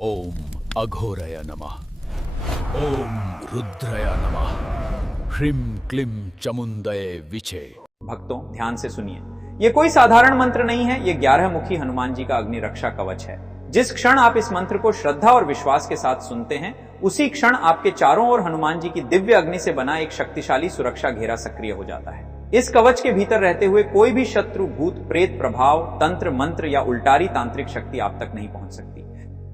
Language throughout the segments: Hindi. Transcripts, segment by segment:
ओम अघोरय नमः। ओम रुद्रय नमः। ह्रीं क्लीं चमुंडये विचे। भक्तों ध्यान से सुनिए, ये कोई साधारण मंत्र नहीं है। ये 11 मुखी हनुमान जी का अग्नि रक्षा कवच है। जिस क्षण आप इस मंत्र को श्रद्धा और विश्वास के साथ सुनते हैं, उसी क्षण आपके चारों ओर हनुमान जी की दिव्य अग्नि से बना एक शक्तिशाली सुरक्षा घेरा सक्रिय हो जाता है। इस कवच के भीतर रहते हुए कोई भी शत्रु, भूत, प्रेत प्रभाव, तंत्र, मंत्र या उल्टारी तांत्रिक शक्ति आप तक नहीं पहुंच सकती।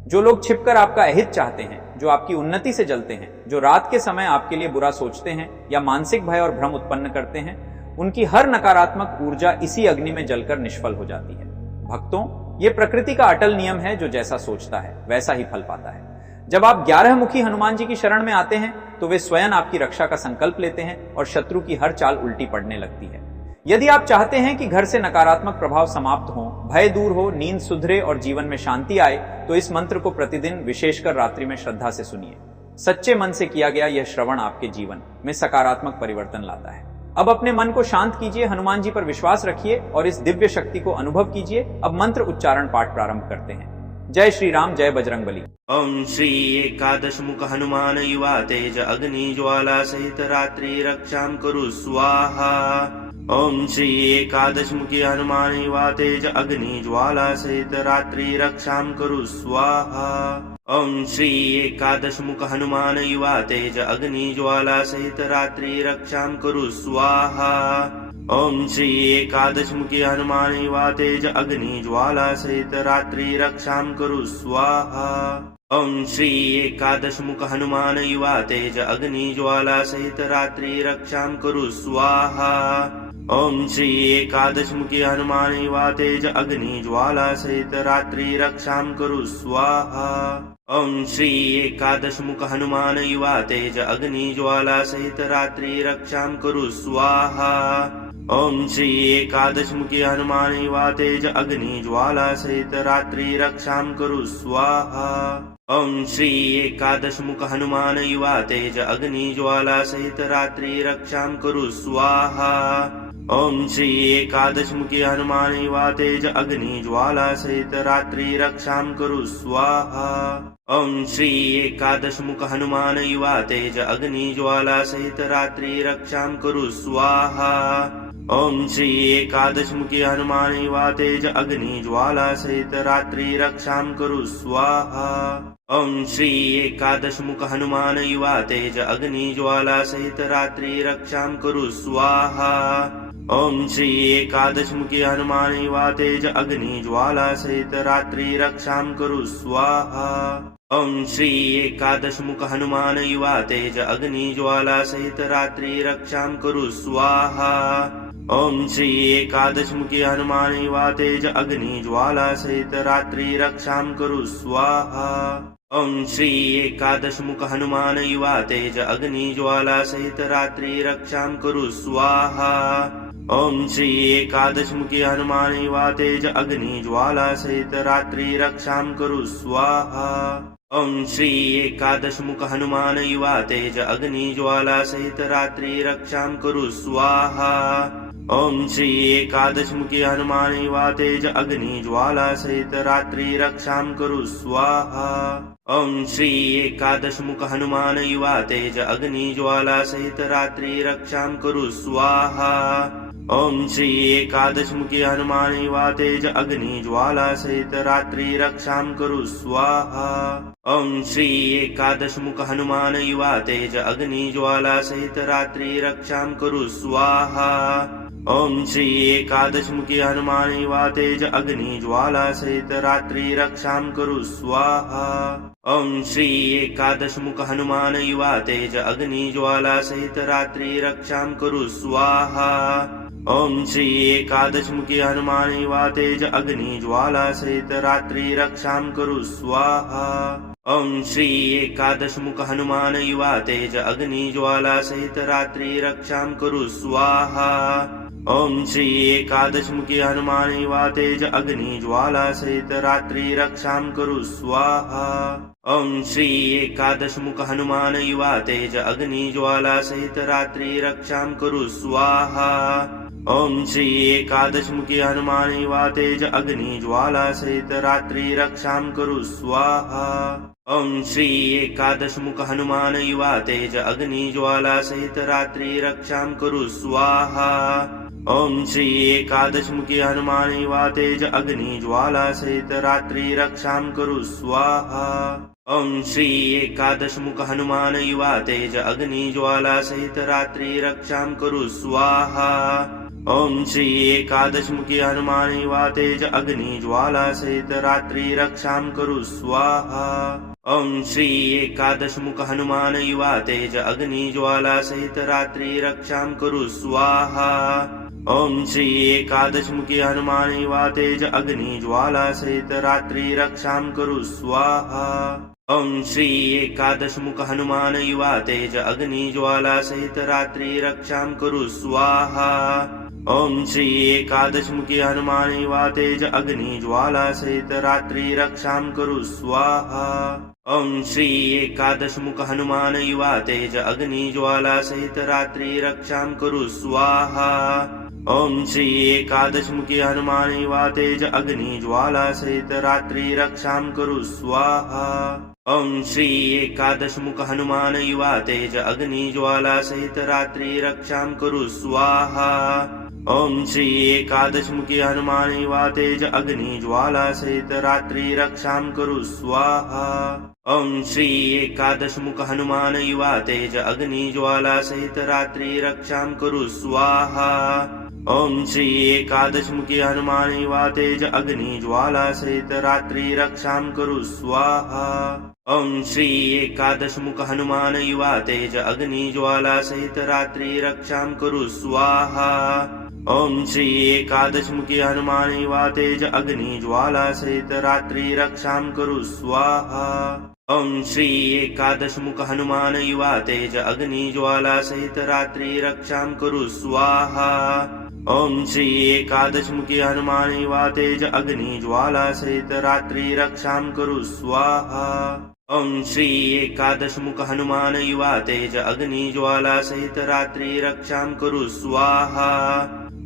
जो लोग छिपकर आपका अहित चाहते हैं, जो आपकी उन्नति से जलते हैं, जो रात के समय आपके लिए बुरा सोचते हैं या मानसिक भय और भ्रम उत्पन्न करते हैं, उनकी हर नकारात्मक ऊर्जा इसी अग्नि में जलकर निष्फल हो जाती है। भक्तों, ये प्रकृति का अटल नियम है, जो जैसा सोचता है वैसा ही फल पाता है। जब आप 11 मुखी हनुमान जी की शरण में आते हैं, तो वे स्वयं आपकी रक्षा का संकल्प लेते हैं और शत्रु की हर चाल उल्टी पड़ने लगती है। यदि आप चाहते हैं कि घर से नकारात्मक प्रभाव समाप्त हो, भय दूर हो, नींद सुधरे और जीवन में शांति आए, तो इस मंत्र को प्रतिदिन, विशेषकर रात्रि में श्रद्धा से सुनिए। सच्चे मन से किया गया यह श्रवण आपके जीवन में सकारात्मक परिवर्तन लाता है। अब अपने मन को शांत कीजिए, हनुमान जी पर विश्वास रखिए और इस दिव्य शक्ति को अनुभव कीजिए। अब मंत्र उच्चारण पाठ प्रारंभ करते हैं। जय श्री राम, जय बजरंगबली। ओम श्री एकादश मुख हनुमान युवा तेज अग्नि ज्वाला सहित रात्रि रक्षाम कुरु स्वाहा। ओम श्री एकादश मुखी हनुमान युवा तेज अग्नि ज्वाला सहित रात्रि रक्षाम कुरु स्वाहा। ओम श्री एकादश मुख हनुमान युवा तेज अग्नि ज्वाला सहित रात्रि रक्षाम कुरु स्वाहा। ओम श्री एकादश मुखी हनुमान युवा तेज अग्नि ज्वाला सहित रात्रि रक्षाम कुरु स्वाहा। ओम श्री एकादश मुख हनुमान युवा तेज अग्नि ज्वाला सहित रात्रि रक्षाम कुरु स्वाहा। ओम श्री एकादश मुखी हनुमान युवा तेज अग्नि ज्वाला सहित रात्रि रक्षाम कुरु स्वाहा। ओम श्री एकादश मुख हनुमान युवा तेज अग्नि ज्वाला सहित रात्रि रक्षाम कुरु स्वाहा। ओम श्री एकादश मुखी हनुमान युवा तेज अग्नि ज्वाला सहित रात्रि रक्षाम कुरु स्वाहा। ओम श्री एकादश मुख हनुमान युवा तेज अग्नि ज्वाला सहित रात्रि रक्षाम कुरु स्वाहा। ओम श्री एकादश मुखी हनुमान युवा तेज अग्नि ज्वाला सहित रात्रि रक्षाम कुरु स्वाहा। ओम श्री एकादश मुख हनुमान युवा तेज अग्नि ज्वाला सहित रात्रि रक्षाम कुरु स्वाहा। ओम श्री एकादश मुखी हनुमान युवा तेज अग्नि ज्वाला सहित रात्रि रक्षाम कुरु स्वाहा। ओम श्री एकादश मुख हनुमान युवा तेज अग्नि ज्वाला सहित रात्रि रक्षाम कुरु स्वाहा। ओम श्री एकादश मुखी हनुमान युवा तेज अग्नि ज्वाला सहित रात्रि रक्षाम कुरु स्वाहा। ओम श्री एकादश मुख हनुमान युवा तेज अग्नि ज्वाला सहित रात्रि रक्षाम कुरु स्वाहा। ओम श्री एकादश मुखी हनुमान युवा तेज अग्नि ज्वाला सहित रात्रि रक्षाम कुरु स्वाहा। ओम श्री एकादश मुख हनुमान युवा तेज अग्नि ज्वाला सहित रात्रि रक्षाम कुरु स्वाहा। ओम श्री एकादश मुखी हनुमान युवा तेज अग्नि ज्वाला सहित रात्रि रक्षाम कुरु स्वाहा। ओम श्री एकादश मुख हनुमान युवा तेज अग्नि ज्वाला सहित रात्रि रक्षाम कुरु स्वाहा। ओम श्री एकादश मुखी हनुमान युवा तेज अग्नि ज्वाला सहित रात्रि रक्षाम कुरु स्वाहा। ओम श्री एकादश मुख हनुमान युवा तेज अग्नि ज्वाला सहित रात्रि रक्षाम कुरु स्वाहा। ओम श्री एकादश मुखी हनुमान युवा तेज अग्नि ज्वाला सहित रात्रि रक्षाम कुरु स्वाहा। ओम श्री एकादश मुख हनुमान युवा तेज अग्नि ज्वाला सहित रात्रि रक्षाम कुरु स्वाहा। ओम श्री एकादश मुखी हनुमान युवा तेज अग्नि ज्वाला सहित रात्रि रक्षाम कुरु स्वाहा। ओम श्री एकादश मुख हनुमान युवा तेज अग्नि ज्वाला सहित रात्रि रक्षाम कुरु स्वाहा। ओम श्री एकादश मुखी हनुमान युवा तेज अग्नि ज्वाला सहित रात्रि रक्षाम कुरु स्वाहा। ओम श्री एकादश मुख हनुमान युवा तेज अग्नि ज्वाला सहित रात्रि रक्षाम कुरु स्वाहा। ओम श्री एकादश मुखी हनुमान युवा तेज अग्नि ज्वाला सहित रात्रि रक्षाम कुरु स्वाहा। ओम श्री एकादश मुख हनुमान युवा तेज अग्नि ज्वाला सहित रात्रि रक्षाम कुरु स्वाहा। ओम श्री एकादशमुखी हनुमान युवा तेज अग्नि ज्वाला सहित रात्रि रक्षां कुरु स्वाहा। ओम श्री एकादशमुख हनुमान युवा तेज अग्नि ज्वाला सहित रात्रि रक्षां कुरु स्वाहा। ओम श्री एकादशमुखी हनुमान युवा तेज अग्नि ज्वाला सहित रात्रि रक्षां कुरु स्वाहा। ओम श्री एकादशमुख हनुमान युवा तेज अग्नि ज्वाला सहित रात्रि रक्षां कुरु स्वाहा। ओम श्री एकादशमुखी हनुमान युवा तेज अग्नि ज्वाला सहित रात्रि रक्षां कुरु स्वाहा। ओम श्री एकादशमुख हनुमान युवा तेज अग्नि ज्वाला सहित रात्रि रक्षां कुरु स्वाहा। ओम श्री एकादशमुखी हनुमान युवा तेज अग्नि ज्वाला सहित रात्रि रक्षां कुरु स्वाहा। ओम श्री एकादशमुख हनुमान युवा तेज अग्नि ज्वाला सहित रात्रि रक्षां कुरु स्वाहा। ओम श्री एकादशमुखी हनुमान युवा तेज अग्नि ज्वाला सहित रात्रि रक्षां कुरु स्वाहा। ओम श्री एकादशमुख हनुमान युवा तेज अग्नि ज्वाला सहित रात्रि रक्षां कुरु स्वाहा। ओम श्री एकादशमुखी हनुमान युवा तेज अग्नि ज्वाला सहित रात्रि रक्षां कुरु स्वाहा। ओम श्री एकादशमुख हनुमान युवा तेज अग्नि ज्वाला सहित रात्रि रक्षां कुरु स्वाहा। ओम श्री एकादशमुखी हनुमान युवा तेज अग्नि ज्वाला सहित रात्रि रक्षां कुरु स्वाहा। ओम श्री एकादशमुख हनुमान युवा तेज अग्नि ज्वाला सहित रात्रि रक्षां कुरु स्वाहा। ओम श्री एकादशमुखी हनुमान युवा तेज अग्नि ज्वाला सहित रात्रि रक्षां कुरु स्वाहा। ओम श्री एकादशमुख हनुमान युवा तेज अग्नि ज्वाला सहित रात्रि रक्षां कुरु स्वाहा। ओम श्री एकादशमुखी हनुमान युवा तेज अग्नि ज्वाला सहित रात्रि रक्षां कुरु स्वाहा। ओम श्री एकादशमुख हनुमान युवा तेज अग्नि ज्वाला सहित रात्रि रक्षां कुरु स्वाहा। ओम श्री एकादशमुखी हनुमान युवा तेज अग्नि ज्वाला सहित रात्रि रक्षां कुरु स्वाहा। ओम श्री एकादशमुख हनुमान युवा तेज अग्नि ज्वाला सहित रात्रि रक्षां कुरु स्वाहा।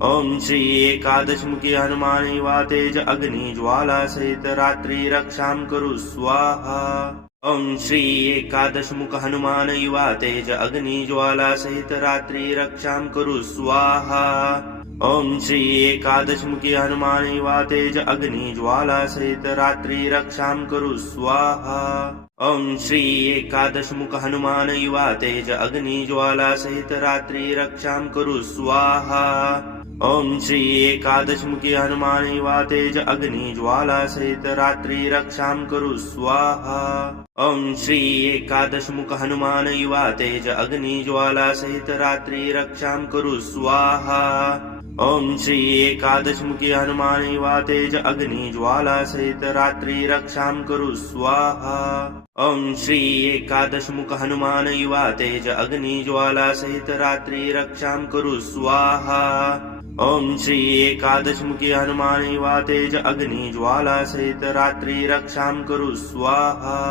ओम श्री एकादशमुखी हनुमान युवा तेज अग्नि ज्वाला सहित रात्रि रक्षां कुरु स्वाहा। ओम श्री एकादशमुख हनुमान युवा तेज अग्नि ज्वाला सहित रात्रि रक्षां कुरु स्वाहा। ओम श्री एकादशमुखी हनुमान युवा तेज अग्नि ज्वाला सहित रात्रि रक्षां कुरु स्वाहा। ओम श्री एकादशमुख हनुमान युवा तेज अग्नि ज्वाला सहित रात्रि रक्षां कुरु स्वाहा। ओम श्री एकादशमुखी हनुमान युवा तेज अग्नि ज्वाला सहित रात्रि रक्षां कुरु स्वाहा। ओम श्री एकादशमुख हनुमान युवा तेज अग्नि ज्वाला सहित रात्रि रक्षां कुरु स्वाहा। ओम श्री एकादशमुखी हनुमान युवा तेज अग्नि ज्वाला सहित रात्रि रक्षां कुरु स्वाहा। ओम श्री एकादशमुख हनुमान युवा तेज अग्नि ज्वाला सहित रात्रि रक्षां कुरु स्वाहा। ओम श्री एकादशमुखी हनुमान युवा तेज अग्नि ज्वाला सहित रात्रि रक्षां कुरु स्वाहा।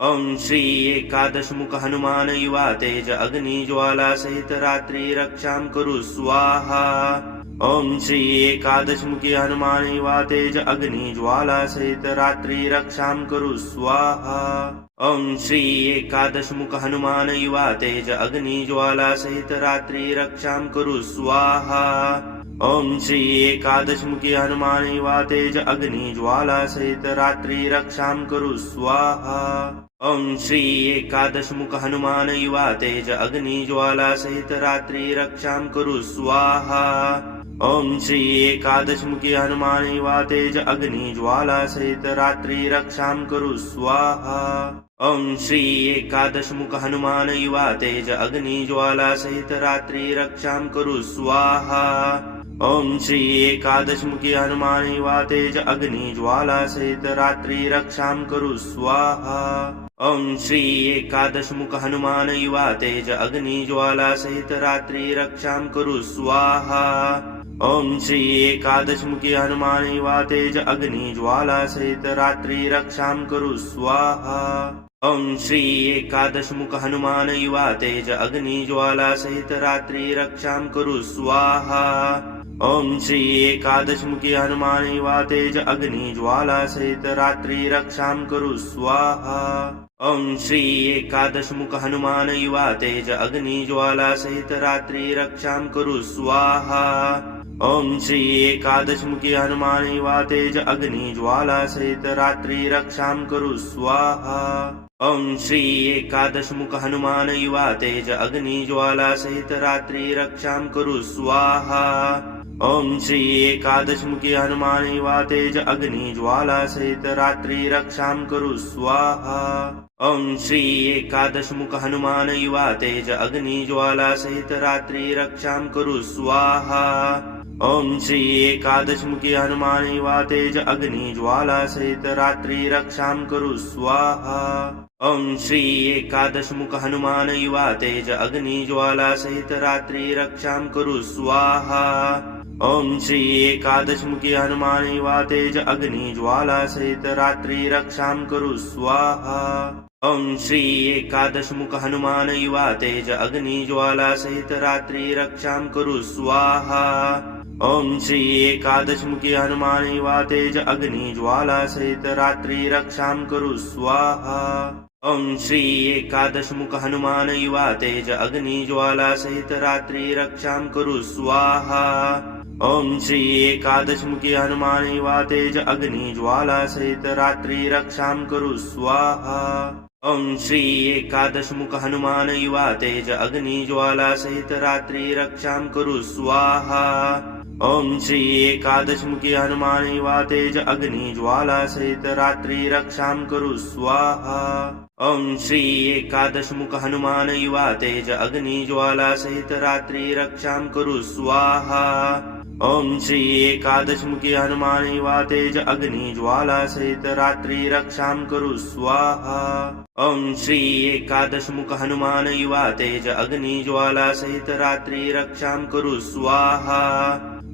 ओम श्री एकादशमुख हनुमान युवा तेज अग्नि ज्वाला सहित रात्रि रक्षां कुरु स्वाहा। ओम श्री एकादशमुखी हनुमान युवा तेज अग्नि ज्वाला सहित रात्रि रक्षां कुरु स्वाहा। ओम श्री एकादशमुख हनुमान युवा तेज अग्नि ज्वाला सहित रात्रि रक्षां कुरु स्वाहा। ओम श्री एकादशमुखी हनुमान युवा तेज अग्नि ज्वाला सहित रात्रि रक्षां कुरु स्वाहा। ओम श्री एकादशमुख हनुमान युवा तेज अग्नि ज्वाला सहित रात्रि रक्षां कुरु स्वाहा। ओम श्री एकादशमुखी हनुमान युवा तेज अग्नि ज्वाला सहित रात्रि रक्षां कुरु स्वाहा। ओम श्री एकादशमुख हनुमान युवा तेज अग्नि ज्वाला सहित रात्रि रक्षां कुरु स्वाहा। ओम श्री एकादशमुखी हनुमान युवा तेज अग्नि ज्वाला सहित रात्रि रक्षां कुरु स्वाहा। ओम श्री एकादशमुख हनुमान युवा तेज अग्नि ज्वाला सहित रात्रि रक्षां कुरु स्वाहा। ओम श्री एकादशमुखी हनुमान युवा तेज अग्नि ज्वाला सहित रात्रि रक्षां कुरु स्वाहा। ओम श्री एकादशमुख हनुमान युवा तेज अग्नि ज्वाला सहित रात्रि रक्षां कुरु स्वाहा। ओम श्री एकादश मुखी हनुमान युवा तेज अग्नि ज्वाला सहित रात्रि रक्षां कुरु स्वाहा। ओम श्री एकादश मुख हनुमान युवा तेज अग्नि ज्वाला सहित रात्रि रक्षां कुरु स्वाहा। ओम श्री एकादश मुखी हनुमान युवा तेज अग्नि ज्वाला सहित रात्रि रक्षां कुरु स्वाहा। ओम श्री एकादश मुख हनुमान युवा तेज अग्नि ज्वाला सहित रात्रि रक्षां कुरु स्वाहा। ओम श्री एकादश मुखी हनुमान युवा तेज अग्नि ज्वाला सहित रात्रि रक्षां कुरु स्वाहा। ओम श्री एकादश मुख हनुमान युवा तेज अग्नि ज्वाला सहित रात्रि रक्षां कुरु स्वाहा। ओम श्री एकादश मुखी हनुमान युवा तेज अग्नि ज्वाला सहित रात्रि रक्षां कुरु स्वाहा। ओम श्री एकादश मुख हनुमान युवा तेज अग्नि ज्वाला सहित रात्रि रक्षां कुरु स्वाहा। ओम श्री एकादश मुखी हनुमान युवा तेज अग्नि ज्वाला सहित रात्रि रक्षां कुरु स्वाहा। ओम श्री एकादश मुख हनुमान युवा तेज अग्नि ज्वाला सहित रात्रि रक्षां कुरु स्वाहा। ओम श्री एकादश मुखी हनुमान युवा तेज अग्नि ज्वाला सहित रात्रि रक्षां कुरु स्वाहा। ओम श्री एकादश मुख हनुमान युवा तेज अग्नि ज्वाला सहित रात्रि रक्षां कुरु स्वाहा। ओम श्री एकादश मुखी हनुमान युवा तेज अग्नि ज्वाला सहित रात्रि रक्षां कुरु स्वाहा। ओम श्री एकादश मुख हनुमान युवा तेज अग्नि ज्वाला सहित रात्रि रक्षां कुरु स्वाहा। ओम श्री एकादश मुखी हनुमान युवा तेज अग्नि ज्वाला सहित रात्रि रक्षां कुरु स्वाहा। ओम श्री एकादश मुख हनुमान युवा तेज अग्नि ज्वाला सहित रात्रि रक्षां कुरु स्वाहा। ओम श्री एकादश मुखी हनुमान युवा तेज अग्नि ज्वाला सहित रात्रि रक्षां कुरु स्वाहा। ओम श्री एकादश मुख हनुमान युवा तेज अग्नि ज्वाला सहित रात्रि रक्षां कुरु स्वाहा।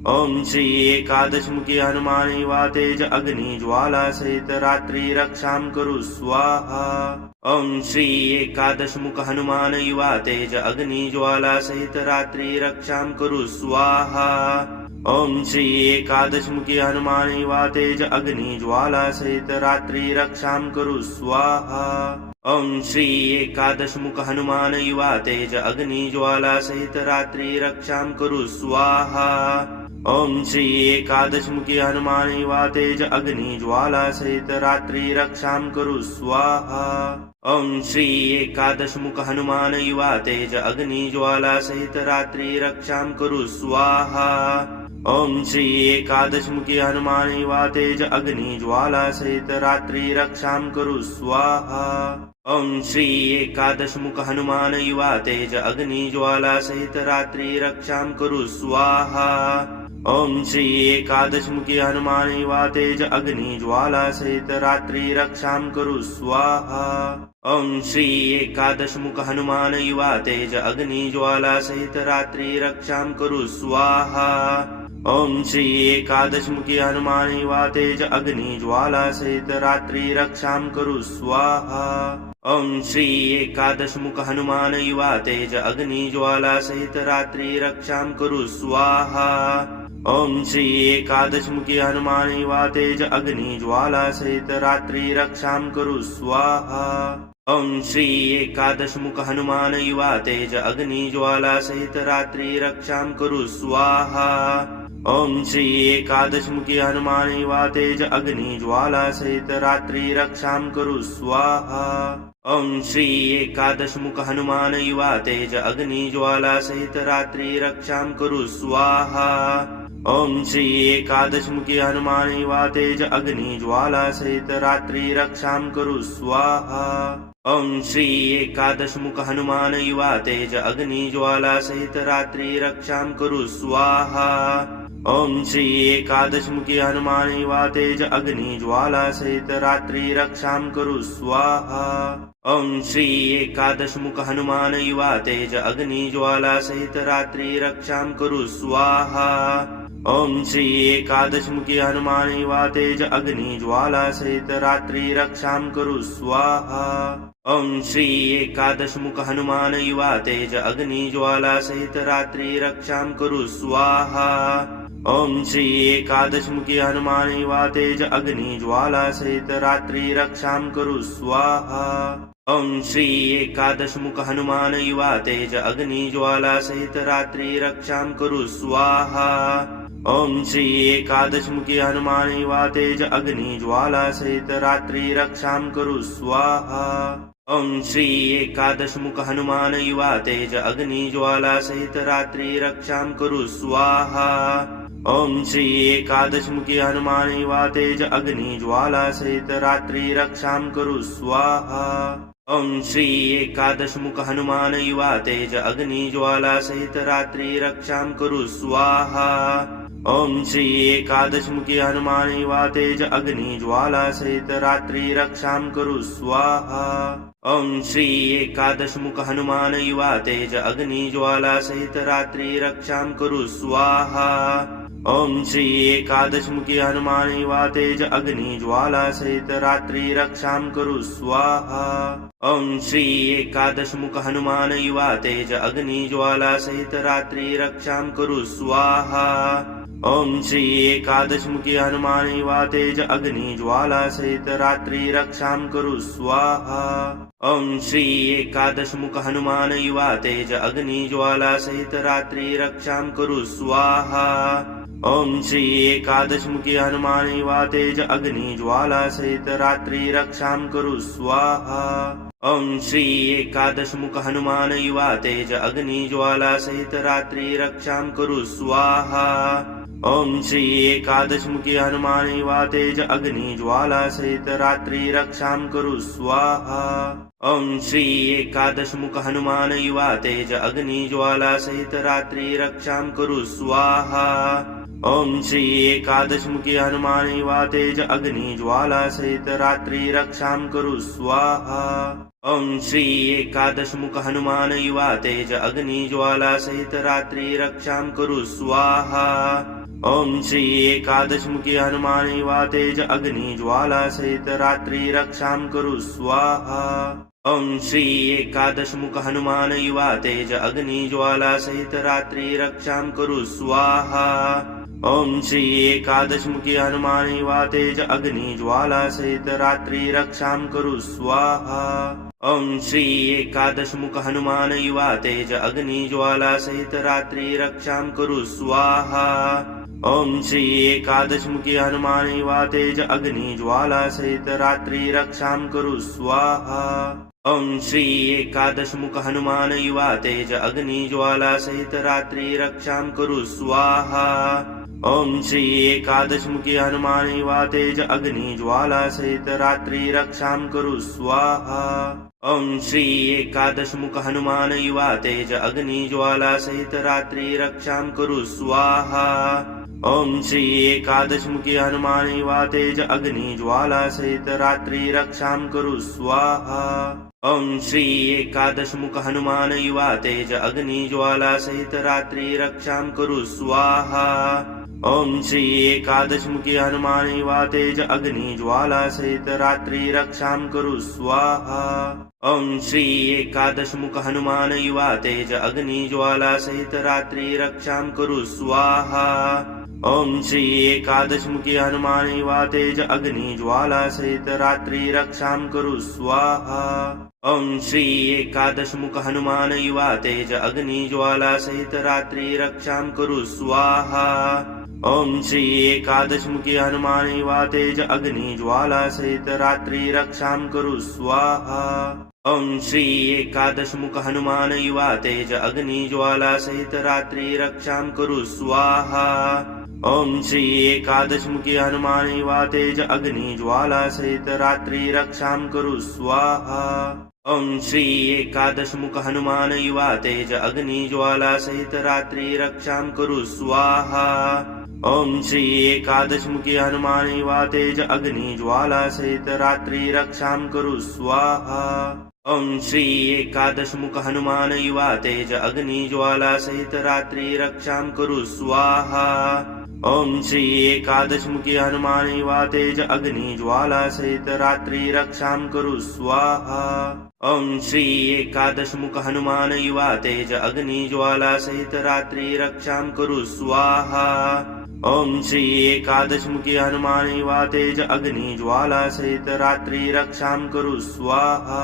ओम श्री एकादश मुखी हनुमान युवा तेज अग्नि ज्वाला सहित रात्रि रक्षां कुरु स्वाहा। ओम श्री एकादश मुख हनुमान युवा तेज अग्नि ज्वाला सहित रात्रि रक्षां कुरु स्वाहा। ओम श्री एकादश मुखी हनुमान युवा तेज अग्नि ज्वाला सहित रात्रि रक्षां कुरु स्वाहा। ओम श्री एकादश मुख हनुमान युवा तेज अग्नि ज्वाला सहित रात्रि रक्षां कुरु स्वाहा। ओम श्री एकादश मुखी हनुमान युवा तेज अग्नि ज्वाला सहित रात्रि रक्षां कुरु स्वाहा। ओम श्री एकादश मुख हनुमान युवा तेज अग्नि ज्वाला सहित रात्रि रक्षां कुरु स्वाहा। ओम श्री एकादश मुखी हनुमान युवा तेज अग्नि ज्वाला सहित रात्रि रक्षां कुरु स्वाहा। ओम श्री एकादश मुख हनुमान युवा तेज अग्नि ज्वाला सहित रात्रि रक्षां कुरु स्वाहा। ओम श्री एकादश मुखी हनुमान युवा तेज अग्नि ज्वाला सहित रात्रि रक्षां कुरु स्वाहा। ओम श्री एकादश मुख हनुमान युवा तेज अग्नि ज्वाला सहित रात्रि रक्षां कुरु स्वाहा। ओम श्री एकादश मुखी हनुमान युवा तेज अग्नि ज्वाला सहित रात्रि रक्षां कुरु स्वाहा। ओम श्री एकादश मुख हनुमान युवा तेज अग्नि ज्वाला सहित रात्रि रक्षां कुरु स्वाहा। ओम श्री एकादश मुखी हनुमान युवा तेज अग्नि ज्वाला सहित रात्रि रक्षां कुरु स्वाहा। ओम श्री एकादश मुख हनुमान युवा तेज अग्नि ज्वाला सहित रात्रि रक्षां कुरु स्वाहा। ओम श्री एकादश मुखी हनुमान युवा तेज अग्नि ज्वाला सहित रात्रि रक्षां कुरु स्वाहा। ओम श्री एकादश मुख हनुमान युवा तेज अग्नि ज्वाला सहित रात्रि रक्षां कुरु स्वाहा। ओम श्री एकादश मुखी हनुमान युवा तेज अग्नि ज्वाला सहित रात्रि रक्षां कुरु स्वाहा। ओम श्री एकादश मुख हनुमान युवा तेज अग्नि ज्वाला सहित रात्रि रक्षां कुरु स्वाहा। ओम श्री एकादश मुखी हनुमान युवा तेज अग्नि ज्वाला सहित रात्रि रक्षां कुरु स्वाहा। ओम श्री एकादश मुख हनुमान युवा तेज अग्नि ज्वाला सहित रात्रि रक्षां कुरु स्वाहा। ओम श्री एकादश मुखी हनुमान युवा तेज अग्नि ज्वाला सहित रात्रि रक्षां कुरु स्वाहा। ओम श्री एकादश मुख हनुमान युवा तेज अग्नि ज्वाला सहित रात्रि रक्षां कुरु स्वाहा। ओम श्री एकादश मुखी हनुमान युवा तेज अग्नि ज्वाला सहित रात्रि रक्षाम करु स्वाहा। ओम श्री एकादश मुख हनुमान युवा तेज अग्नि ज्वाला सहित रात्रि रक्षाम करु स्वाहा। ओम श्री एकादश मुखी हनुमान युवा तेज अग्नि ज्वाला सहित रात्रि रक्षाम करु स्वाहा। ओम श्री एकादश मुख हनुमान युवा तेज अग्नि ज्वाला सहित रात्रि रक्षाम करु स्वाहा। ओम श्री एकादश मुखी हनुमान युवा तेज अग्नि ज्वाला सहित रात्रि रक्षाम करु स्वाहा। ओम श्री एकादश मुख हनुमान युवा तेज अग्नि ज्वाला सहित रात्रि रक्षाम करु स्वाहा। ओम श्री एकादश मुखी हनुमान युवा तेज अग्नि ज्वाला सहित रात्रि रक्षाम करु स्वाहा। ओम श्री एकादश मुख हनुमान युवा तेज अग्नि ज्वाला सहित रात्रि रक्षाम करु स्वाहा। ओम श्री एकादश मुखी हनुमान युवा तेज अग्नि ज्वाला सहित रात्रि रक्षाम करु स्वाहा। ओम श्री एकादश मुख हनुमान युवा तेज अग्नि ज्वाला सहित रात्रि रक्षाम करु स्वाहा। ओम श्री एकादश मुखी हनुमान युवा तेज अग्नि ज्वाला सहित रात्रि रक्षाम करु स्वाहा। ओम श्री एकादश मुख हनुमान युवा तेज अग्नि ज्वाला सहित रात्रि रक्षाम करु स्वाहा। ओम श्री एकादश मुखी हनुमान युवा तेज अग्नि ज्वाला सहित रात्रि रक्षाम करु स्वाहा। ओम श्री एकादश मुख हनुमान युवा तेज अग्नि ज्वाला सहित रात्रि रक्षाम करु स्वाहा। ओम श्री एकादश मुखी हनुमान युवा तेज अग्नि ज्वाला सहित रात्रि रक्षाम करु स्वाहा। ओम श्री एकादश मुख हनुमान युवा तेज अग्नि ज्वाला सहित रात्रि रक्षाम करु स्वाहा। ओम श्री एकादश मुखी हनुमान युवा तेज अग्नि ज्वाला सहित रात्रि रक्षाम करु स्वाहा। ओम श्री एकादश मुख हनुमान युवा तेज अग्नि ज्वाला सहित रात्रि रक्षाम करु स्वाहा। ओम श्री एकादश मुखी हनुमान युवा तेज अग्नि ज्वाला सहित रात्रि रक्षाम करु स्वाहा। ओम श्री एकादश मुख हनुमान युवा तेज अग्नि ज्वाला सहित रात्रि रक्षाम करु स्वाहा। ओम श्री एकादश मुखी हनुमान युवा तेज अग्नि ज्वाला सहित रात्रि रक्षाम करु स्वाहा। ओम श्री एकादश मुख हनुमान युवा तेज अग्नि ज्वाला सहित रात्रि रक्षाम करु स्वाहा। ओम श्री एकादश मुखी हनुमान युवा तेज अग्नि ज्वाला सहित रात्रि रक्षाम करु स्वाहा। ओम श्री एकादश मुख हनुमान युवा तेज अग्नि ज्वाला सहित रात्रि रक्षाम करु स्वाहा। ओम श्री एकादश मुखी हनुमान युवा तेज अग्नि ज्वाला सहित रात्रि रक्षाम करु स्वाहा। ओम श्री एकादश मुख हनुमान युवा तेज अग्नि ज्वाला सहित रात्रि रक्षाम करु स्वाहा। ओम श्री एकादश मुखी हनुमान युवा तेज अग्नि ज्वाला सहित रात्रि रक्षाम करु स्वाहा। ओम श्री एकादश मुख हनुमान युवा तेज अग्नि ज्वाला सहित रात्रि रक्षाम करु स्वाहा। ओम श्री एकादश मुखी हनुमान युवा तेज अग्नि ज्वाला सहित रात्रि रक्षाम करु स्वाहा। ओम श्री एकादश मुख हनुमान युवा तेज अग्नि ज्वाला सहित रात्रि रक्षाम करु स्वाहा। ओम श्री एकादश मुखी हनुमान युवा तेज अग्नि ज्वाला सहित रात्रि रक्षाम करु स्वाहा। ओम श्री एकादश मुख हनुमान युवा तेज अग्नि ज्वाला सहित रात्रि रक्षाम करु स्वाहा। ओम श्री एकादश मुखी हनुमान युवा तेज अग्नि ज्वाला सहित रात्रि रक्षाम करु स्वाहा। ओम श्री एकादश मुख हनुमान युवा तेज अग्नि ज्वाला सहित रात्रि रक्षाम करु स्वाहा। ओम श्री एकादश मुखी हनुमान युवा तेज अग्नि ज्वाला सहित रात्रि रक्षाम करु स्वाहा। ओम श्री एकादश मुख हनुमान युवा तेज अग्नि ज्वाला सहित रात्रि रक्षाम करु स्वाहा। ओम श्री एकादश मुखी हनुमान युवा तेज अग्नि ज्वाला सहित रात्रि रक्षाम करु स्वाहा। ओम श्री एकादश मुख हनुमान युवा तेज अग्नि ज्वाला सहित रात्रि रक्षाम करु स्वाहा। ओम श्री एकादश मुखी हनुमान युवा तेज अग्नि ज्वाला सहित रात्रि रक्षाम करु स्वाहा। ओम श्री एकादश मुख हनुमान युवा तेज अग्नि ज्वाला सहित रात्रि रक्षाम करु स्वाहा। ओम श्री एकादशमुखी हनुमान युवा तेज अग्नि ज्वाला सहित रात्रि रक्षां कुरु स्वाहा।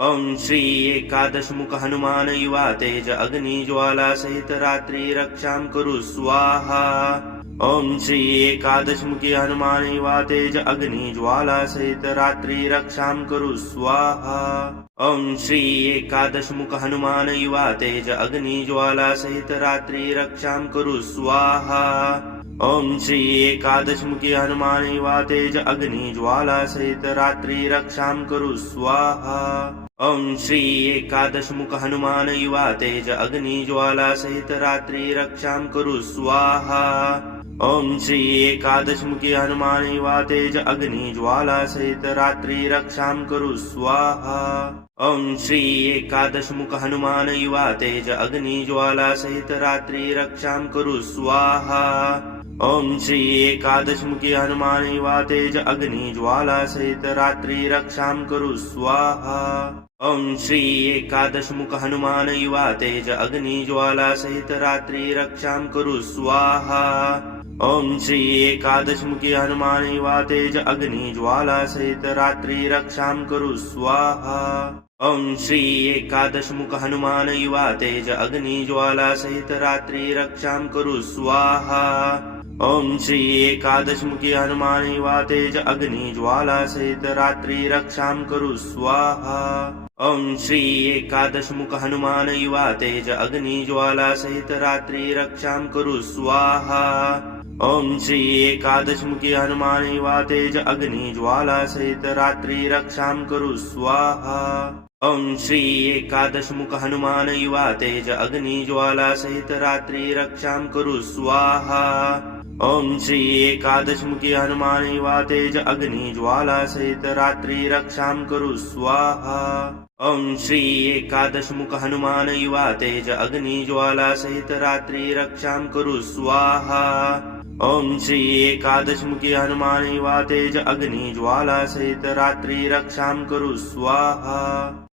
ओम श्री एकादशमुख हनुमान युवा तेज अग्नि ज्वाला सहित रात्रि रक्षां कुरु स्वाहा। ओम श्री एकादशमुखी हनुमान युवा तेज अग्नि ज्वाला सहित रात्रि रक्षां कुरु स्वाहा। ओम श्री एकादशमुख हनुमान युवा तेज अग्नि ज्वाला सहित रात्रि रक्षां कुरु स्वाहा। ओम श्री एकादशमुखी हनुमान युवा तेज अग्नि ज्वाला सहित रात्रि रक्षां कुरु स्वाहा। ओम श्री एकादशमुख हनुमान युवा तेज अग्नि ज्वाला सहित रात्रि रक्षां कुरु स्वाहा। ओम श्री एकादशमुखी हनुमान युवा तेज अग्नि ज्वाला सहित रात्रि रक्षां कुरु स्वाहा। ओम श्री एकादशमुख हनुमान युवा तेज अग्नि ज्वाला सहित रात्रि रक्षां कुरु स्वाहा। ओम श्री एकादशमुखी हनुमान युवा तेज अग्नि ज्वाला सहित रात्रि रक्षां कुरु स्वाहा। ओम श्री एकादशमुख हनुमान युवा तेज अग्नि ज्वाला सहित रात्रि रक्षां कुरु स्वाहा। ओम श्री एकादशमुखी हनुमान युवा तेज अग्नि ज्वाला सहित रात्रि रक्षां कुरु स्वाहा। ओम श्री एकादशमुख हनुमान युवा तेज अग्नि ज्वाला सहित रात्रि रक्षां कुरु स्वाहा। ओम श्री एकादशमुखी हनुमान युवा तेज अग्नि ज्वाला सहित रात्रि रक्षां कुरु स्वाहा। ओम श्री एकादशमुख हनुमान युवा तेज अग्नि ज्वाला सहित रात्रि रक्षां कुरु स्वाहा। ओम श्री एकादशमुखी हनुमान युवा तेज अग्नि ज्वाला सहित रात्रि रक्षां कुरु स्वाहा। ओम श्री एकादशमुख हनुमान युवा तेज अग्नि ज्वाला सहित रात्रि रक्षां कुरु स्वाहा। ओम श्री एकादशमुखी हनुमान युवा तेज अग्नि ज्वाला सहित रात्रि रक्षां कुरु स्वाहा। ओम श्री एकादशमुख हनुमान युवा तेज अग्नि ज्वाला सहित रात्रि रक्षां कुरु स्वाहा। ओम श्री एकादशमुखी हनुमान युवा तेज अग्नि ज्वाला सहित रात्रि रक्षां कुरु स्वाहा।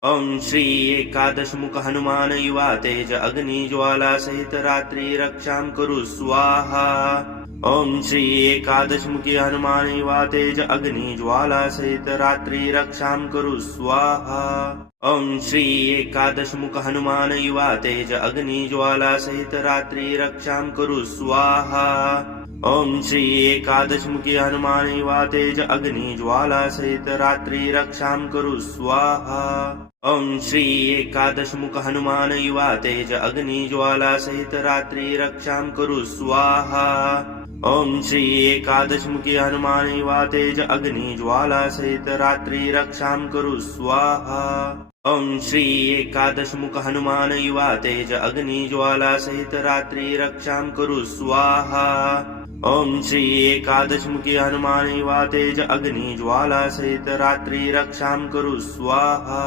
ओम श्री एकादशमुख हनुमान युवा तेज अग्नि ज्वाला सहित रात्रि रक्षां कुरु स्वाहा। ओम श्री एकादशमुखी हनुमान युवा तेज अग्नि ज्वाला सहित रात्रि रक्षां कुरु स्वाहा। ओम श्री एकादशमुख हनुमान युवा तेज अग्नि ज्वाला सहित रात्रि रक्षां कुरु स्वाहा। ओम श्री एकादशमुखी हनुमान युवा तेज अग्नि ज्वाला सहित रात्रि रक्षां कुरु स्वाहा। ओम श्री एकादशमुख हनुमान युवा तेज अग्नि ज्वाला सहित रात्रि रक्षां कुरु स्वाहा। ओम श्री एकादशमुखी हनुमान युवा तेज अग्नि ज्वाला सहित रात्रि रक्षां कुरु स्वाहा। ओम श्री एकादशमुख हनुमान युवा तेज अग्नि ज्वाला सहित रात्रि रक्षां कुरु स्वाहा। ओम श्री एकादशमुखी हनुमान युवा तेज अग्नि ज्वाला सहित रात्रि रक्षां कुरु स्वाहा।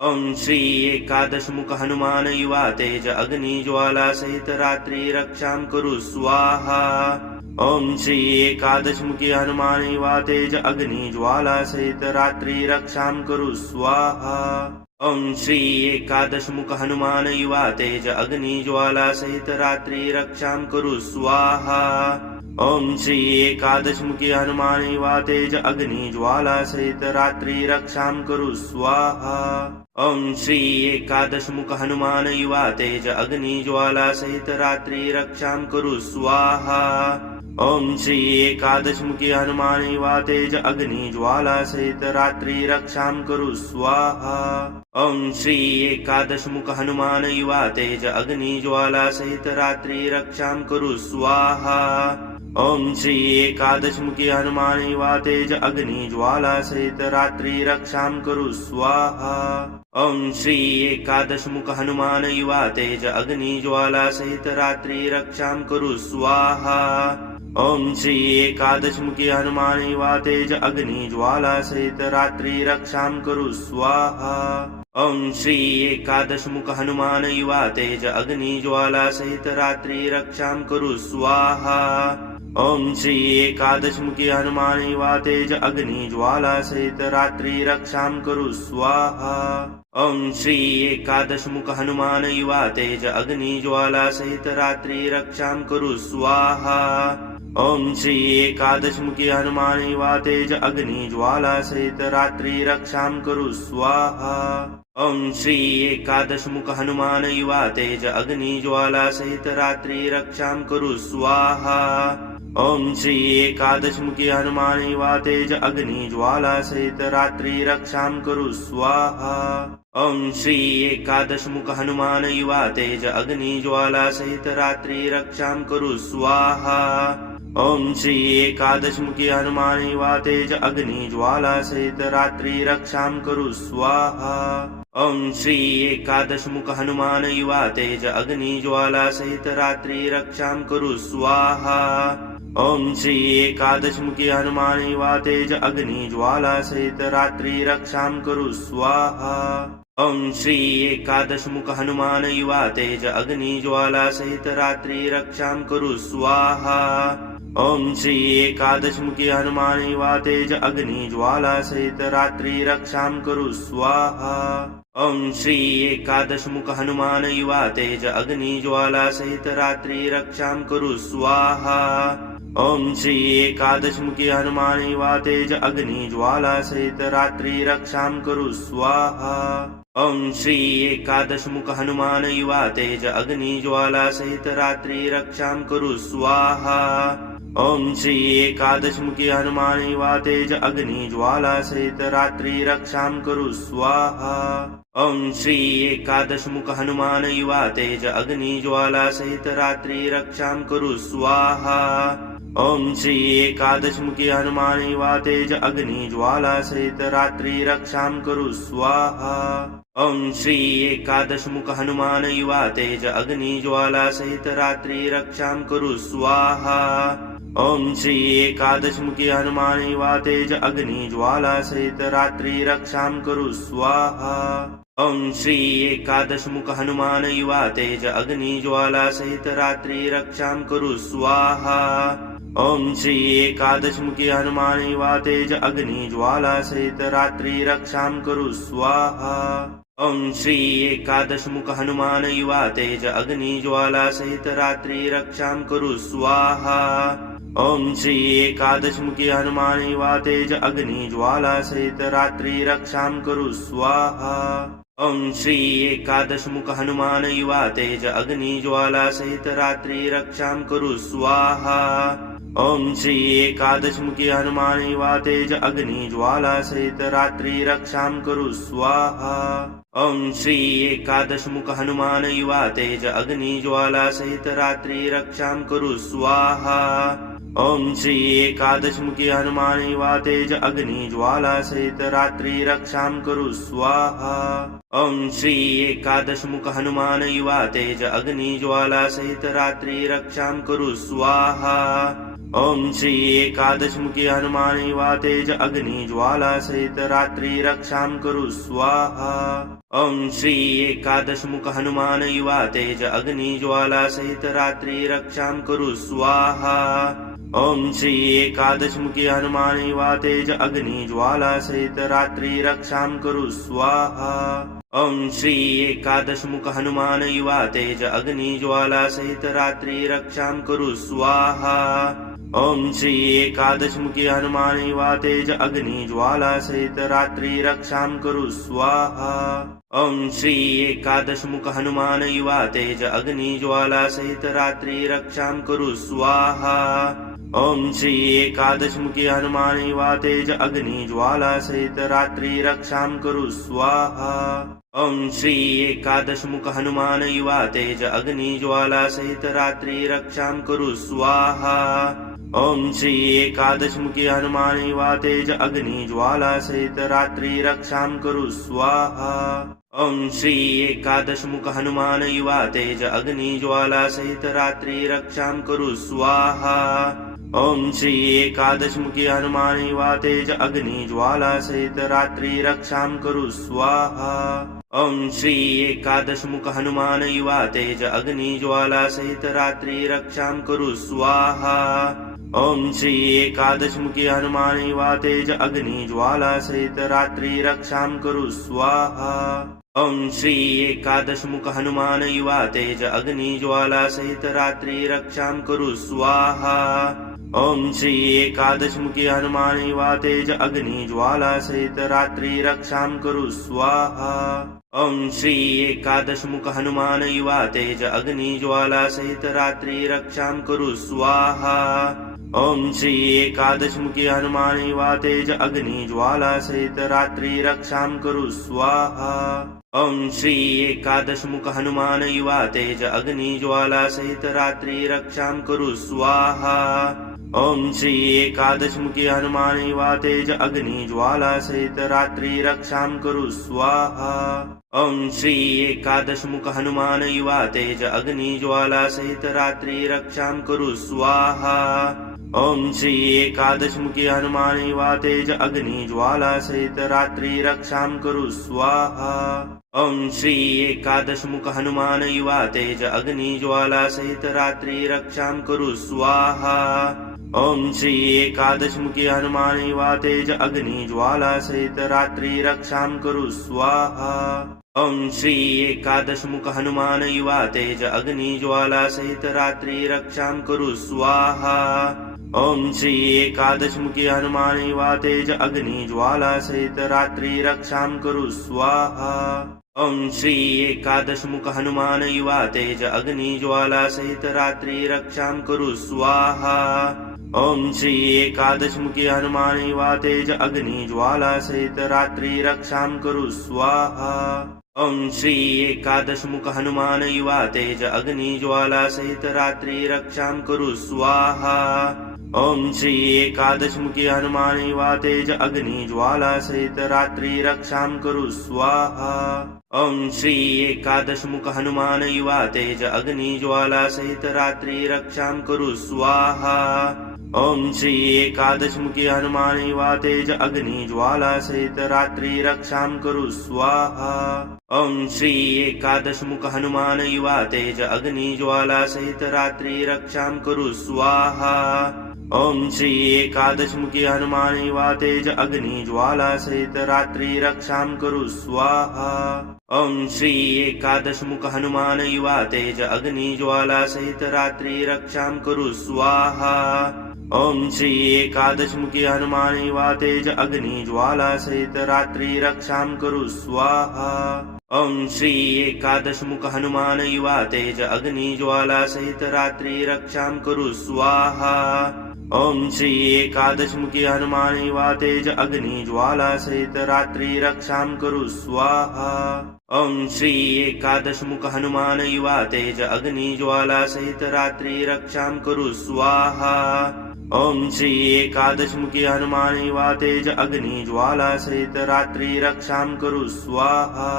ओम श्री एकादशमुख हनुमान युवा तेज अग्नि ज्वाला सहित रात्रि रक्षां कुरु स्वाहा। ओम श्री एकादशमुखी हनुमान युवा तेज अग्नि ज्वाला सहित रात्रि रक्षां कुरु स्वाहा। ओम श्री एकादशमुख हनुमान युवा तेज अग्नि ज्वाला सहित रात्रि रक्षां कुरु स्वाहा। ओम श्री एकादशमुखी हनुमान युवा तेज अग्नि ज्वाला सहित रात्रि रक्षां कुरु स्वाहा। ओम श्री एकादशमुख हनुमान युवा तेज अग्नि ज्वाला सहित रात्रि रक्षां कुरु स्वाहा। ओम श्री एकादशमुखी हनुमान युवा तेज अग्नि ज्वाला सहित रात्रि रक्षां कुरु स्वाहा। ओम श्री एकादशमुख हनुमान युवा तेज अग्नि ज्वाला सहित रात्रि रक्षां कुरु स्वाहा। ओम श्री एकादशमुखी हनुमान युवा तेज अग्नि ज्वाला सहित रात्रि रक्षां कुरु स्वाहा। ओम श्री एकादशमुख हनुमान युवा तेज अग्नि ज्वाला सहित रात्रि रक्षां कुरु स्वाहा। ओम श्री एकादशमुखी हनुमान युवा तेज अग्नि ज्वाला सहित रात्रि रक्षां कुरु स्वाहा। ओम श्री एकादशमुख हनुमान युवा तेज अग्नि ज्वाला सहित रात्रि रक्षां कुरु स्वाहा। ओम श्री एकादशमुखी हनुमान युवा तेज अग्नि ज्वाला सहित रात्रि रक्षां कुरु स्वाहा। ओम श्री एकादशमुख हनुमान युवा तेज अग्नि ज्वाला सहित रात्रि रक्षां कुरु स्वाहा। ओम श्री एकादशमुखी हनुमान युवा तेज अग्नि ज्वाला सहित रात्रि रक्षां कुरु स्वाहा। ओम श्री एकादशमुख हनुमान युवा तेज अग्नि ज्वाला सहित रात्रि रक्षां कुरु स्वाहा। ओम श्री एकादशमुखी हनुमान युवा तेज अग्नि ज्वाला सहित रात्रि रक्षां कुरु स्वाहा। ओम श्री एकादशमुख हनुमान युवा तेज अग्नि ज्वाला सहित रात्रि रक्षां कुरु स्वाहा। ओम श्री एकादशमुखी हनुमान युवा तेज अग्नि ज्वाला सहित रात्रि रक्षां कुरु स्वाहा। ओम श्री एकादशमुख हनुमान युवा तेज अग्नि ज्वाला सहित रात्रि रक्षां कुरु स्वाहा। ओम श्री एकादशमुखी हनुमान युवा तेज अग्नि ज्वाला सहित रात्रि रक्षां कुरु स्वाहा। ओम श्री एकादशमुख हनुमान युवा तेज अग्नि ज्वाला सहित रात्रि रक्षां कुरु स्वाहा। ओम श्री एकादशमुखी हनुमान युवा तेज अग्नि ज्वाला सहित रात्रि रक्षां कुरु स्वाहा। ओम श्री एकादशमुख हनुमान युवा तेज अग्नि ज्वाला सहित रात्रि रक्षां कुरु स्वाहा। ओम श्री एकादशमुखी हनुमान युवा तेज अग्नि ज्वाला सहित रात्रि रक्षां कुरु स्वाहा। ओम श्री एकादशमुख हनुमान युवा तेज अग्नि ज्वाला सहित रात्रि रक्षां कुरु स्वाहा। ओम श्री एकादशमुखी हनुमान युवा तेज अग्नि ज्वाला सहित रात्रि रक्षां कुरु स्वाहा। ओम श्री एकादशमुख हनुमान युवा तेज अग्नि ज्वाला सहित रात्रि रक्षां कुरु स्वाहा। ओम श्री एकादशमुखी हनुमान युवा तेज अग्नि ज्वाला सहित रात्रि रक्षां कुरु स्वाहा। ओम श्री एकादशमुख हनुमान युवा तेज अग्नि ज्वाला सहित रात्रि रक्षां कुरु स्वाहा। ओम श्री एकादशमुखी हनुमान युवा तेज अग्नि ज्वाला सहित रात्रि रक्षां कुरु स्वाहा। ओम श्री एकादशमुख हनुमान युवा तेज अग्नि ज्वाला सहित रात्रि रक्षां कुरु स्वाहा। ओम श्री एकादशमुखी हनुमान युवा तेज अग्नि ज्वाला सहित रात्रि रक्षां कुरु स्वाहा। ओम श्री एकादशमुख हनुमान युवा तेज अग्नि ज्वाला सहित रात्रि रक्षां कुरु स्वाहा। ओम श्री एकादशमुखी हनुमान युवा तेज अग्नि ज्वाला सहित रात्रि रक्षां कुरु स्वाहा। ओम श्री एकादशमुख हनुमान युवा तेज अग्नि ज्वाला सहित रात्रि रक्षां कुरु स्वाहा। ओम श्री एकादशमुखी हनुमान युवा तेज अग्नि ज्वाला सहित रात्रि रक्षां कुरु स्वाहा। ओम श्री एकादशमुख हनुमान युवा तेज अग्नि ज्वाला सहित रात्रि रक्षां कुरु स्वाहा। ओम श्री एकादशमुखी हनुमान युवा तेज अग्नि ज्वाला सहित रात्रि रक्षां कुरु स्वाहा। ओम श्री एकादशमुख हनुमान युवा तेज अग्नि ज्वाला सहित रात्रि रक्षां कुरु स्वाहा। ओम श्री एकादशमुखी हनुमान युवा तेज अग्नि ज्वाला सहित रात्रि रक्षां कुरु स्वाहा। ओम श्री एकादशमुख हनुमान युवा तेज अग्नि ज्वाला सहित रात्रि रक्षां कुरु स्वाहा। ओम श्री एकादशमुखी हनुमान युवा तेज अग्नि ज्वाला सहित रात्रि रक्षां कुरु स्वाहा। ओम श्री एकादशमुख हनुमान युवा तेज अग्नि ज्वाला सहित रात्रि रक्षां कुरु स्वाहा। ओम श्री एकादशमुखी हनुमान युवा तेज अग्नि ज्वाला सहित रात्रि रक्षां कुरु स्वाहा। ओम श्री एकादशमुख हनुमान युवा तेज अग्नि ज्वाला सहित रात्रि रक्षां कुरु स्वाहा। ओम श्री एकादशमुखी हनुमान युवा तेज अग्नि ज्वाला सहित रात्रि रक्षां कुरु स्वाहा। ओम श्री एकादशमुख हनुमान युवा तेज अग्नि ज्वाला सहित रात्रि रक्षां कुरु स्वाहा। ओम श्री एकादशमुखी हनुमान युवा तेज अग्नि ज्वाला सहित रात्रि रक्षां कुरु स्वाहा। ओम श्री एकादशमुख हनुमान युवा तेज अग्नि ज्वाला सहित रात्रि रक्षां कुरु स्वाहा। ओम श्री एकादशमुखी हनुमान युवा तेज अग्नि ज्वाला सहित रात्रि रक्षां कुरु स्वाहा। ओम श्री एकादशमुख हनुमान युवा तेज अग्नि ज्वाला सहित रात्रि रक्षां कुरु स्वाहा। ओम श्री एकादशमुखी हनुमान युवा तेज अग्नि ज्वाला सहित रात्रि रक्षां कुरु स्वाहा। ओम श्री एकादशमुख हनुमान युवा तेज अग्नि ज्वाला सहित रात्रि रक्षां कुरु स्वाहा। ओम श्री एकादश मुखी हनुमान युवा तेज अग्नि ज्वाला सहित रात्रि रक्षां कुरु स्वाहा। ओम श्री एकादश मुख हनुमान युवा तेज अग्नि ज्वाला सहित रात्रि रक्षां कुरु स्वाहा। ओम श्री एकादश मुखी हनुमान युवा तेज अग्नि ज्वाला सहित रात्रि रक्षां कुरु स्वाहा। ओम श्री एकादश मुख हनुमान युवा तेज अग्नि ज्वाला सहित रात्रि रक्षां कुरु स्वाहा। ओम श्री एकादश मुखी हनुमान युवा तेज अग्नि ज्वाला सहित रात्रि रक्षां कुरु स्वाहा। ओम श्री एकादश मुख हनुमान युवा तेज अग्नि ज्वाला सहित रात्रि रक्षां कुरु स्वाहा। ओम श्री एकादश मुखी हनुमान युवा तेज अग्नि ज्वाला सहित रात्रि रक्षां कुरु स्वाहा। ओम श्री एकादश मुख हनुमान युवा तेज अग्नि ज्वाला सहित रात्रि रक्षां कुरु स्वाहा। ओम श्री एकादश मुखी हनुमान युवा तेज अग्नि ज्वाला सहित रात्रि रक्षां कुरु स्वाहा। ओम श्री एकादश मुख हनुमान युवा तेज अग्नि ज्वाला सहित रात्रि रक्षां कुरु स्वाहा। ओम श्री एकादश मुखी हनुमान युवा तेज अग्नि ज्वाला सहित रात्रि रक्षां कुरु स्वाहा। ओम श्री एकादश मुख हनुमान युवा तेज अग्नि ज्वाला सहित रात्रि रक्षां कुरु स्वाहा। ओम श्री एकादश मुखी हनुमान युवा तेज अग्नि ज्वाला सहित रात्रि रक्षां कुरु स्वाहा। ओम श्री एकादश मुख हनुमान युवा तेज अग्नि ज्वाला सहित रात्रि रक्षां कुरु स्वाहा। ओम श्री एकादश मुखी हनुमान युवा तेज अग्नि ज्वाला सहित रात्रि रक्षां कुरु स्वाहा। ओम श्री एकादश मुख हनुमान युवा तेज अग्नि ज्वाला सहित रात्रि रक्षां कुरु स्वाहा। ओम श्री एकादश मुखी हनुमान युवा तेज अग्नि ज्वाला सहित रात्रि रक्षां कुरु स्वाहा। ओम श्री एकादश मुख हनुमान युवा तेज अग्नि ज्वाला सहित रात्रि रक्षां कुरु स्वाहा। ओम श्री एकादश मुखी हनुमान युवा तेज अग्नि ज्वाला सहित रात्रि रक्षां कुरु स्वाहा। ओम श्री एकादश मुख हनुमान युवा तेज अग्नि ज्वाला सहित रात्रि रक्षां कुरु स्वाहा। ओम श्री एकादश मुखी हनुमान युवा तेज अग्नि ज्वाला सहित रात्रि रक्षां कुरु स्वाहा। ओम श्री एकादश मुख हनुमान युवा तेज अग्नि ज्वाला सहित रात्रि रक्षां कुरु स्वाहा। ओम श्री एकादश मुखी हनुमान युवा तेज अग्नि ज्वाला सहित रात्रि रक्षां कुरु स्वाहा। ओम श्री एकादश मुख हनुमान युवा तेज अग्नि ज्वाला सहित रात्रि रक्षां कुरु स्वाहा। ओम श्री एकादश मुखी हनुमान युवा तेज अग्नि ज्वाला सहित रात्रि रक्षां कुरु स्वाहा।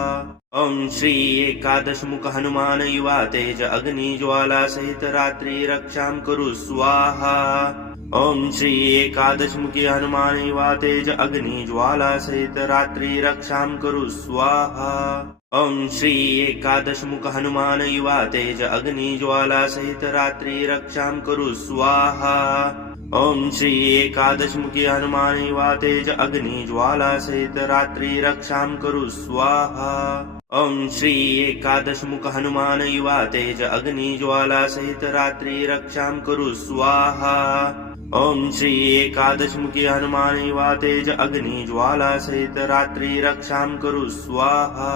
ओम श्री एकादश मुख हनुमान युवा तेज अग्नि ज्वाला सहित रात्रि रक्षां कुरु स्वाहा। ओम श्री एकादश मुखी हनुमान युवा तेज अग्नि ज्वाला सहित रात्रि रक्षां कुरु स्वाहा। ओम श्री एकादश मुख हनुमान युवा तेज अग्नि ज्वाला सहित रात्रि रक्षां कुरु स्वाहा। ओम श्री एकादश मुखी हनुमान युवा तेज अग्नि ज्वाला सहित रात्रि रक्षां कुरु स्वाहा। ओम श्री एकादश मुख हनुमान युवा तेज अग्नि ज्वाला सहित रात्रि रक्षां कुरु स्वाहा। ओम श्री एकादश मुखी हनुमान युवा तेज अग्नि ज्वाला सहित रात्रि रक्षां कुरु स्वाहा।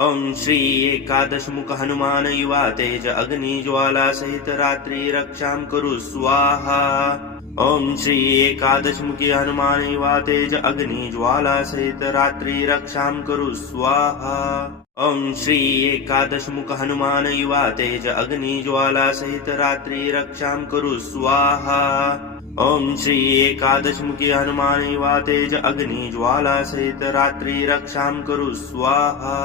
ओम श्री एकादश मुख हनुमान युवा तेज अग्नि ज्वाला सहित रात्रि रक्षां कुरु स्वाहा। ओम श्री एकादश मुखी हनुमान युवा तेज अग्नि ज्वाला सहित रात्रि रक्षां कुरु स्वाहा। ओम श्री एकादश मुख हनुमान युवा तेज अग्नि ज्वाला सहित रात्रि रक्षां कुरु स्वाहा। ओम श्री एकादश मुखी हनुमान युवा तेज अग्नि ज्वाला सहित रात्रि रक्षां कुरु स्वाहा।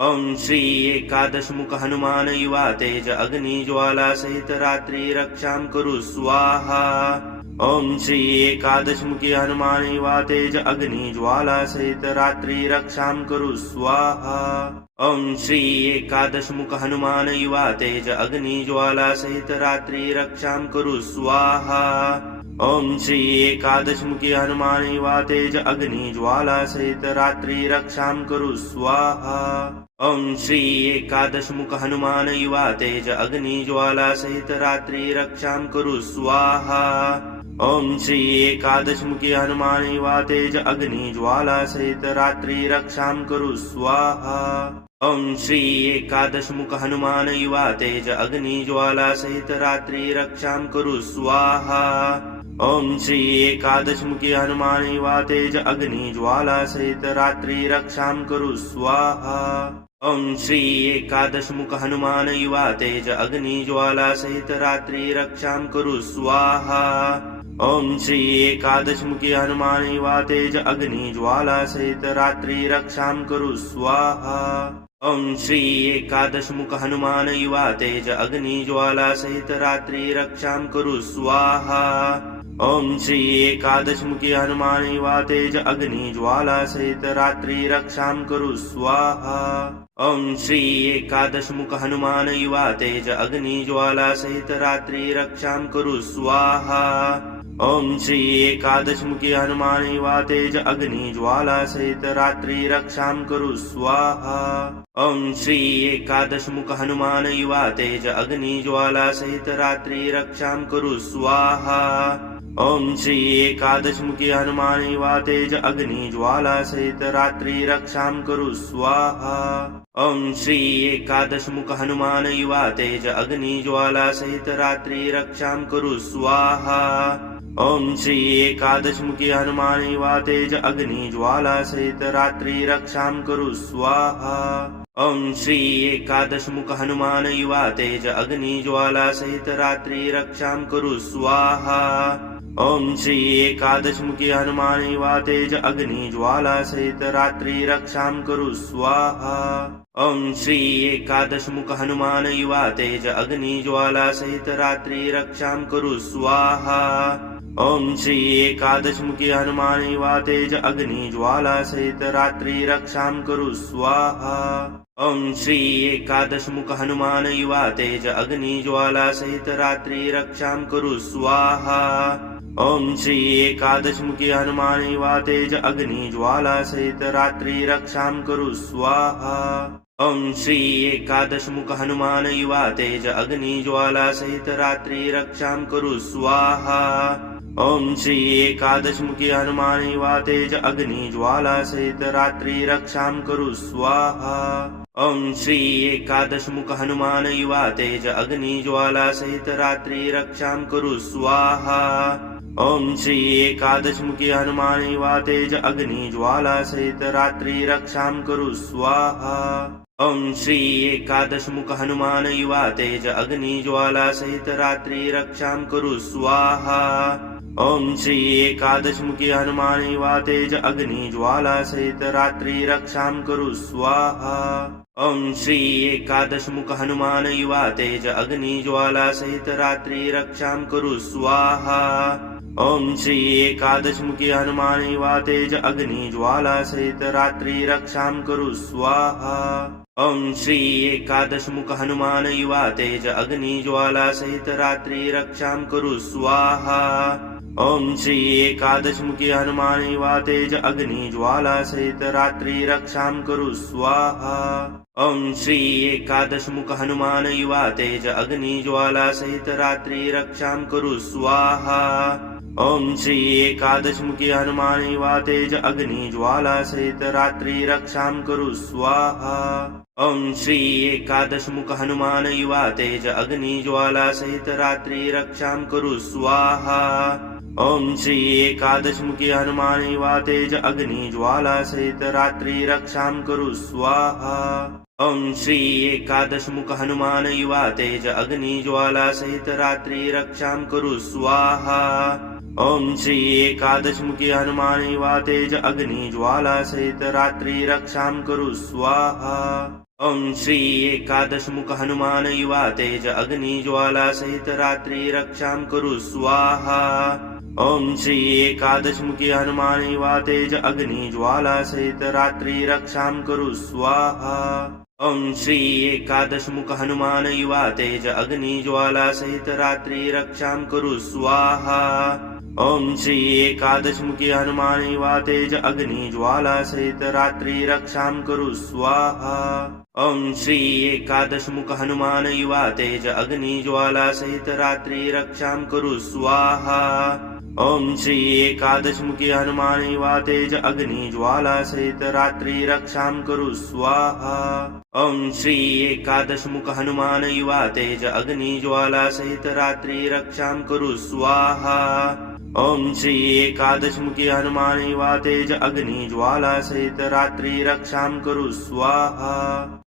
ओम श्री एकादश मुख हनुमान युवा तेज अग्नि ज्वाला सहित रात्रि रक्षां कुरु स्वाहा। ओम श्री एकादश मुखी हनुमान युवा तेज अग्नि ज्वाला सहित रात्रि रक्षां कुरु स्वाहा। ओम श्री एकादश मुख हनुमान युवा तेज अग्नि ज्वाला सहित रात्रि रक्षां कुरु स्वाहा। ओम श्री एकादश मुखी हनुमान युवा तेज अग्नि ज्वाला सहित रात्रि रक्षां कुरु स्वाहा। ओम श्री एकादश मुख हनुमान युवा तेज अग्नि ज्वाला सहित रात्रि रक्षां कुरु स्वाहा। ओम श्री एकादशमुखी हनुमान युवा तेज अग्नि ज्वाला सहित रात्रि रक्षां कुरु स्वाहा। ओम श्री एकादशमुख हनुमान युवा तेज अग्नि ज्वाला सहित रात्रि रक्षां कुरु स्वाहा। ओम श्री एकादशमुखी हनुमान युवा तेज अग्नि ज्वाला सहित रात्रि रक्षां कुरु स्वाहा। ओम श्री एकादशमुख हनुमान युवा तेज अग्नि ज्वाला सहित रात्रि रक्षां कुरु स्वाहा। ओम श्री एकादशमुखी हनुमान युवा तेज अग्नि ज्वाला सहित रात्रि रक्षां कुरु स्वाहा। ओम श्री एकादशमुख हनुमान युवा तेज अग्नि ज्वाला सहित रात्रि रक्षां कुरु स्वाहा। ओम श्री एकादशमुखी हनुमान युवा तेज अग्नि ज्वाला सहित रात्रि रक्षां कुरु स्वाहा। ओम श्री एकादशमुख हनुमान युवा तेज अग्नि ज्वाला सहित रात्रि रक्षां कुरु स्वाहा। ओम श्री एकादशमुखी हनुमान युवा तेज अग्नि ज्वाला सहित रात्रि रक्षां कुरु स्वाहा। ओम श्री एकादशमुख हनुमान युवा तेज अग्नि ज्वाला सहित रात्रि रक्षां कुरु स्वाहा। ओम श्री एकादशमुखी हनुमान युवा तेज अग्नि ज्वाला सहित रात्रि रक्षां कुरु स्वाहा। ओम श्री एकादशमुख हनुमान युवा तेज अग्नि ज्वाला सहित रात्रि रक्षां कुरु स्वाहा। ओम श्री एकादशमुखी हनुमान युवा तेज अग्नि ज्वाला सहित रात्रि रक्षां कुरु स्वाहा। ओम श्री एकादशमुख हनुमान युवा तेज अग्नि ज्वाला सहित रात्रि रक्षां कुरु स्वाहा। ओम श्री एकादशमुखी हनुमान युवा तेज अग्नि ज्वाला सहित रात्रि रक्षां कुरु स्वाहा। ओम श्री एकादशमुख हनुमान युवा तेज अग्नि ज्वाला सहित रात्रि रक्षां कुरु स्वाहा। ओम श्री एकादशमुखी हनुमान युवा तेज अग्नि ज्वाला सहित रात्रि रक्षां कुरु स्वाहा। ओम श्री एकादशमुख हनुमान युवा तेज अग्नि ज्वाला सहित रात्रि रक्षां कुरु स्वाहा। ओम श्री एकादशमुखी हनुमान युवा तेज अग्नि ज्वाला सहित रात्रि रक्षां कुरु स्वाहा। ओम श्री एकादशमुख हनुमान युवा तेज अग्नि ज्वाला सहित रात्रि रक्षां कुरु स्वाहा। ओम श्री एकादशमुखी हनुमान युवा तेज अग्नि ज्वाला सहित रात्रि रक्षां कुरु स्वाहा। ओम श्री एकादशमुख हनुमान युवा तेज अग्नि ज्वाला सहित रात्रि रक्षां कुरु स्वाहा। ओम श्री एकादशमुखी हनुमान युवा तेज अग्नि ज्वाला सहित रात्रि रक्षां कुरु स्वाहा। ओम श्री एकादशमुख हनुमान युवा तेज अग्नि ज्वाला सहित रात्रि रक्षां कुरु स्वाहा। ओम श्री एकादशमुखी हनुमान युवा तेज अग्नि ज्वाला सहित रात्रि रक्षां कुरु स्वाहा। ओम श्री एकादशमुख हनुमान युवा तेज अग्नि ज्वाला सहित रात्रि रक्षां कुरु स्वाहा। ओम श्री एकादशमुखी हनुमान युवा तेज अग्नि ज्वाला सहित रात्रि रक्षां कुरु स्वाहा। ओम श्री एकादशमुख हनुमान युवा तेज अग्नि ज्वाला सहित रात्रि रक्षां कुरु स्वाहा। ओम श्री एकादशमुखी हनुमान युवा तेज अग्नि ज्वाला सहित रात्रि रक्षां कुरु स्वाहा। ओम श्री एकादशमुख हनुमान युवा तेज अग्नि ज्वाला सहित रात्रि रक्षां कुरु स्वाहा। ओम श्री एकादशमुखी हनुमान युवा तेज अग्नि ज्वाला सहित रात्रि रक्षां कुरु स्वाहा। ओम श्री एकादशमुख हनुमान युवा तेज अग्नि ज्वाला सहित रात्रि रक्षां कुरु स्वाहा। ओम श्री एकादशमुखी हनुमान युवा तेज अग्नि ज्वाला सहित रात्रि रक्षां कुरु स्वाहा। ओम श्री एकादशमुख हनुमान युवा तेज अग्नि ज्वाला सहित रात्रि रक्षां कुरु स्वाहा। ओम श्री एकादशमुखी हनुमान युवा तेज अग्नि ज्वाला सहित रात्रि रक्षां कुरु स्वाहा। ओम श्री एकादशमुख हनुमान युवा तेज अग्नि ज्वाला सहित रात्रि रक्षां कुरु स्वाहा। ओम श्री एकादशमुखी हनुमान युवा तेज अग्नि ज्वाला सहित रात्रि रक्षां कुरु स्वाहा। ओम श्री एकादशमुख हनुमान युवा तेज अग्नि ज्वाला सहित रात्रि रक्षां कुरु स्वाहा। ओम श्री एकादशमुखी हनुमान युवा तेज अग्नि ज्वाला सहित रात्रि रक्षां कुरु स्वाहा। ओम श्री एकादशमुख हनुमान युवा तेज अग्नि ज्वाला सहित रात्रि रक्षां कुरु स्वाहा। ओम श्री एकादशमुखी हनुमान युवा तेज अग्नि ज्वाला सहित रात्रि रक्षां कुरु स्वाहा। ओम श्री एकादशमुख हनुमान युवा तेज अग्नि ज्वाला सहित रात्रि रक्षां कुरु स्वाहा। ओम श्री एकादशमुखी हनुमान युवा तेज अग्नि ज्वाला सहित रात्रि रक्षां कुरु स्वाहा।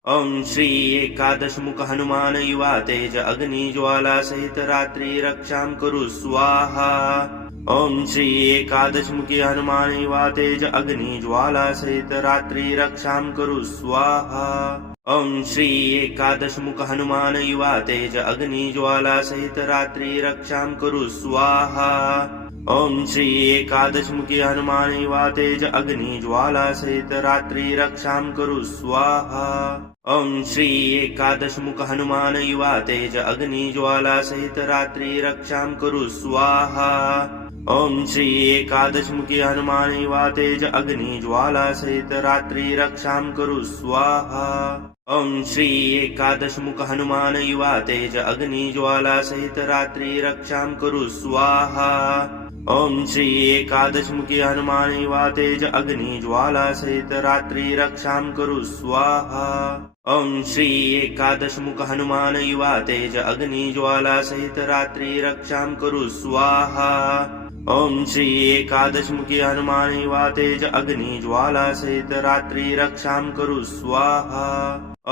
ओम श्री एकादशमुख हनुमान युवा तेज अग्नि ज्वाला सहित रात्रि रक्षां कुरु स्वाहा। ओम श्री एकादशमुखी हनुमान युवा तेज अग्नि ज्वाला सहित रात्रि रक्षां कुरु स्वाहा। ओम श्री एकादशमुख हनुमान युवा तेज अग्नि ज्वाला सहित रात्रि रक्षां कुरु स्वाहा। ओम श्री एकादशमुखी हनुमान युवा तेज अग्नि ज्वाला सहित रात्रि रक्षां कुरु स्वाहा। ओम श्री एकादशमुख हनुमान युवा तेज अग्नि ज्वाला सहित रात्रि रक्षां कुरु स्वाहा। ओम श्री एकादशमुखी हनुमान युवा तेज अग्नि ज्वाला सहित रात्रि रक्षां कुरु स्वाहा। ओम श्री एकादशमुख हनुमान युवा तेज अग्नि ज्वाला सहित रात्रि रक्षां कुरु स्वाहा। ओम श्री एकादशमुखी हनुमान युवा तेज अग्नि ज्वाला सहित रात्रि रक्षां कुरु स्वाहा। ओम श्री एकादशमुख हनुमान युवा तेज अग्नि ज्वाला सहित रात्रि रक्षां कुरु स्वाहा। ओम श्री एकादशमुखी हनुमान युवा तेज अग्नि ज्वाला सहित रात्रि रक्षां कुरु स्वाहा।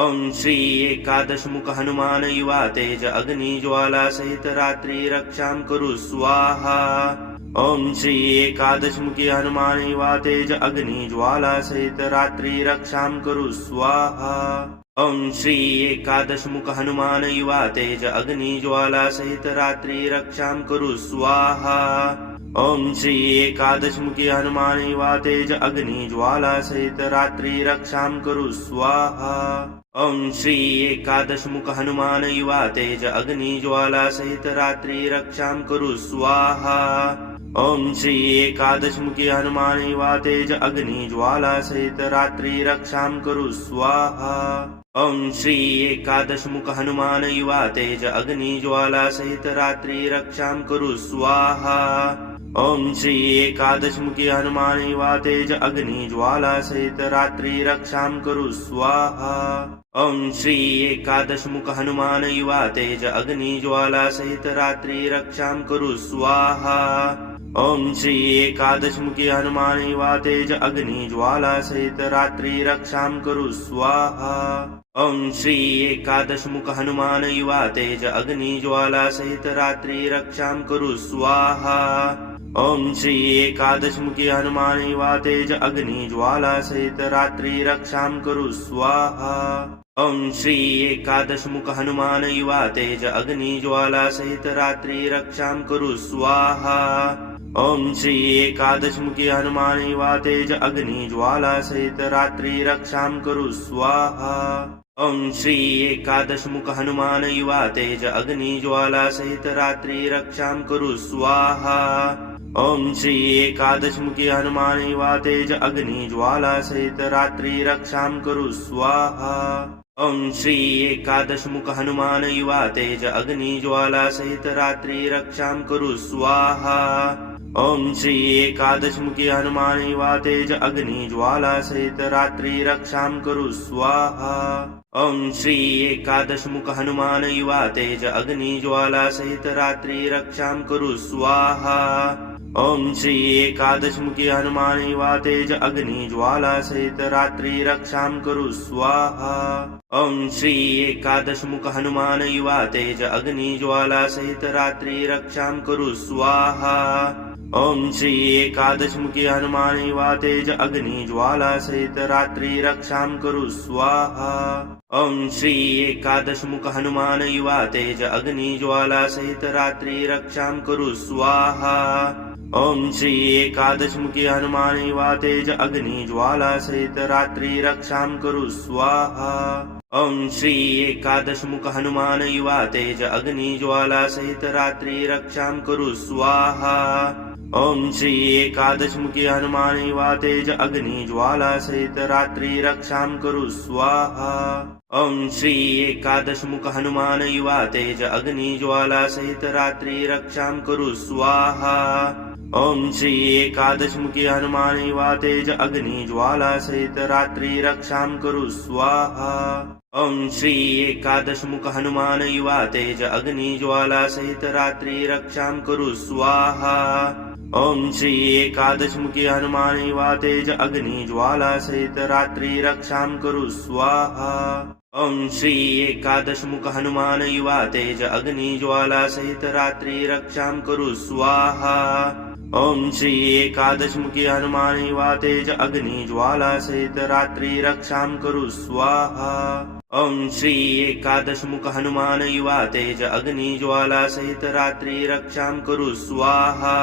ओम श्री एकादशमुख हनुमान युवा तेज अग्नि ज्वाला सहित रात्रि रक्षां कुरु स्वाहा। ओम श्री एकादशमुखी हनुमान युवा तेज अग्नि ज्वाला सहित रात्रि रक्षां कुरु स्वाहा। ओम श्री एकादशमुख हनुमान युवा तेज अग्नि ज्वाला सहित रात्रि रक्षां कुरु स्वाहा। ओम श्री एकादशमुखी हनुमान युवा तेज अग्नि ज्वाला सहित रात्रि रक्षां कुरु स्वाहा। ओम श्री एकादशमुख हनुमान युवा तेज अग्नि ज्वाला सहित रात्रि रक्षां कुरु स्वाहा। ओम श्री एकादशमुखी हनुमान युवा तेज अग्नि ज्वाला सहित रात्रि रक्षां कुरु स्वाहा। ओम श्री एकादशमुख हनुमान युवा तेज अग्नि ज्वाला सहित रात्रि रक्षां कुरु स्वाहा। ओम श्री एकादशमुखी हनुमान युवा तेज अग्नि ज्वाला सहित रात्रि रक्षां कुरु स्वाहा। ओम श्री एकादशमुख हनुमान युवा तेज अग्नि ज्वाला सहित रात्रि रक्षां कुरु स्वाहा। ओम श्री एकादशमुखी हनुमान युवा तेज अग्नि ज्वाला सहित रात्रि रक्षां कुरु स्वाहा। ओम श्री एकादशमुख हनुमान युवा तेज अग्नि ज्वाला सहित रात्रि रक्षां कुरु स्वाहा। ओम श्री एकादशमुखी हनुमान युवा तेज अग्नि ज्वाला सहित रात्रि रक्षां कुरु स्वाहा। ओम श्री एकादशमुख हनुमान युवा तेज अग्नि ज्वाला सहित रात्रि रक्षां कुरु स्वाहा। ओम श्री एकादशमुखी हनुमान युवा तेज अग्नि ज्वाला सहित रात्रि रक्षां कुरु स्वाहा। ओम श्री एकादशमुख हनुमान युवा तेज अग्नि ज्वाला सहित रात्रि रक्षां कुरु स्वाहा। ओम श्री एकादशमुखी हनुमान युवा तेज अग्नि ज्वाला सहित रात्रि रक्षां कुरु स्वाहा। ओम श्री एकादशमुख हनुमान युवा तेज अग्नि ज्वाला सहित रात्रि रक्षां कुरु स्वाहा। ओम श्री एकादशमुखी हनुमान युवा तेज अग्नि ज्वाला सहित रात्रि रक्षां कुरु स्वाहा। ओम श्री एकादशमुख हनुमान युवा तेज अग्नि ज्वाला सहित रात्रि रक्षां कुरु स्वाहा। ओम श्री एकादशमुखी हनुमान युवा तेज अग्नि ज्वाला सहित रात्रि रक्षां कुरु स्वाहा। ओम श्री एकादशमुख हनुमान युवा तेज अग्नि ज्वाला सहित रात्रि रक्षां कुरु स्वाहा। ओम श्री एकादशमुखी हनुमान युवा तेज अग्नि ज्वाला सहित रात्रि रक्षां कुरु स्वाहा। ओम श्री एकादशमुख हनुमान युवा तेज अग्नि ज्वाला सहित रात्रि रक्षां कुरु स्वाहा। ओम श्री एकादशमुखी हनुमान युवा तेज अग्नि ज्वाला सहित रात्रि रक्षां कुरु स्वाहा। ओम श्री एकादशमुख हनुमान युवा तेज अग्नि ज्वाला सहित रात्रि रक्षां कुरु स्वाहा। ओम श्री एकादशमुखी हनुमान युवा तेज अग्नि ज्वाला सहित रात्रि रक्षां कुरु स्वाहा। ओम श्री एकादशमुख हनुमान युवा तेज अग्नि ज्वाला सहित रात्रि रक्षां कुरु स्वाहा। ओम श्री एकादशमुखी हनुमान युवा तेज अग्नि ज्वाला सहित रात्रि रक्षां कुरु स्वाहा। ओम श्री एकादशमुख हनुमान युवा तेज अग्नि ज्वाला सहित रात्रि रक्षां कुरु स्वाहा। ओम श्री एकादशमुखी हनुमान युवा तेज अग्नि ज्वाला सहित रात्रि रक्षां कुरु स्वाहा। ओम श्री एकादशमुख हनुमान युवा तेज अग्नि ज्वाला सहित रात्रि रक्षां कुरु स्वाहा। ओम श्री एकादशमुखी हनुमान युवा तेज अग्नि ज्वाला सहित रात्रि रक्षां कुरु स्वाहा। ओम श्री एकादशमुख हनुमान युवा तेज अग्नि ज्वाला सहित रात्रि रक्षां कुरु स्वाहा।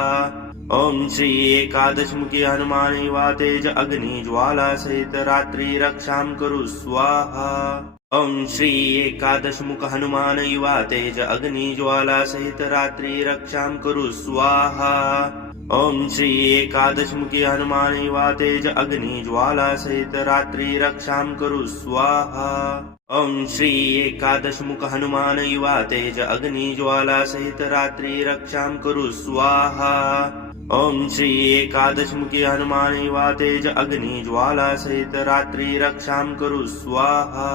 ओम श्री एकादशमुखी हनुमान युवा तेज अग्नि ज्वाला सहित रात्रि रक्षां कुरु स्वाहा। ओम श्री एकादशमुख हनुमान युवा तेज अग्नि ज्वाला सहित रात्रि रक्षां कुरु स्वाहा। ओम श्री एकादशमुखी हनुमान युवा तेज अग्नि ज्वाला सहित रात्रि रक्षां कुरु स्वाहा। ओम श्री एकादशमुख हनुमान युवा तेज अग्नि ज्वाला सहित रात्रि रक्षां कुरु स्वाहा। ओम श्री एकादशमुखी हनुमान युवा तेज अग्नि ज्वाला सहित रात्रि रक्षां कुरु स्वाहा।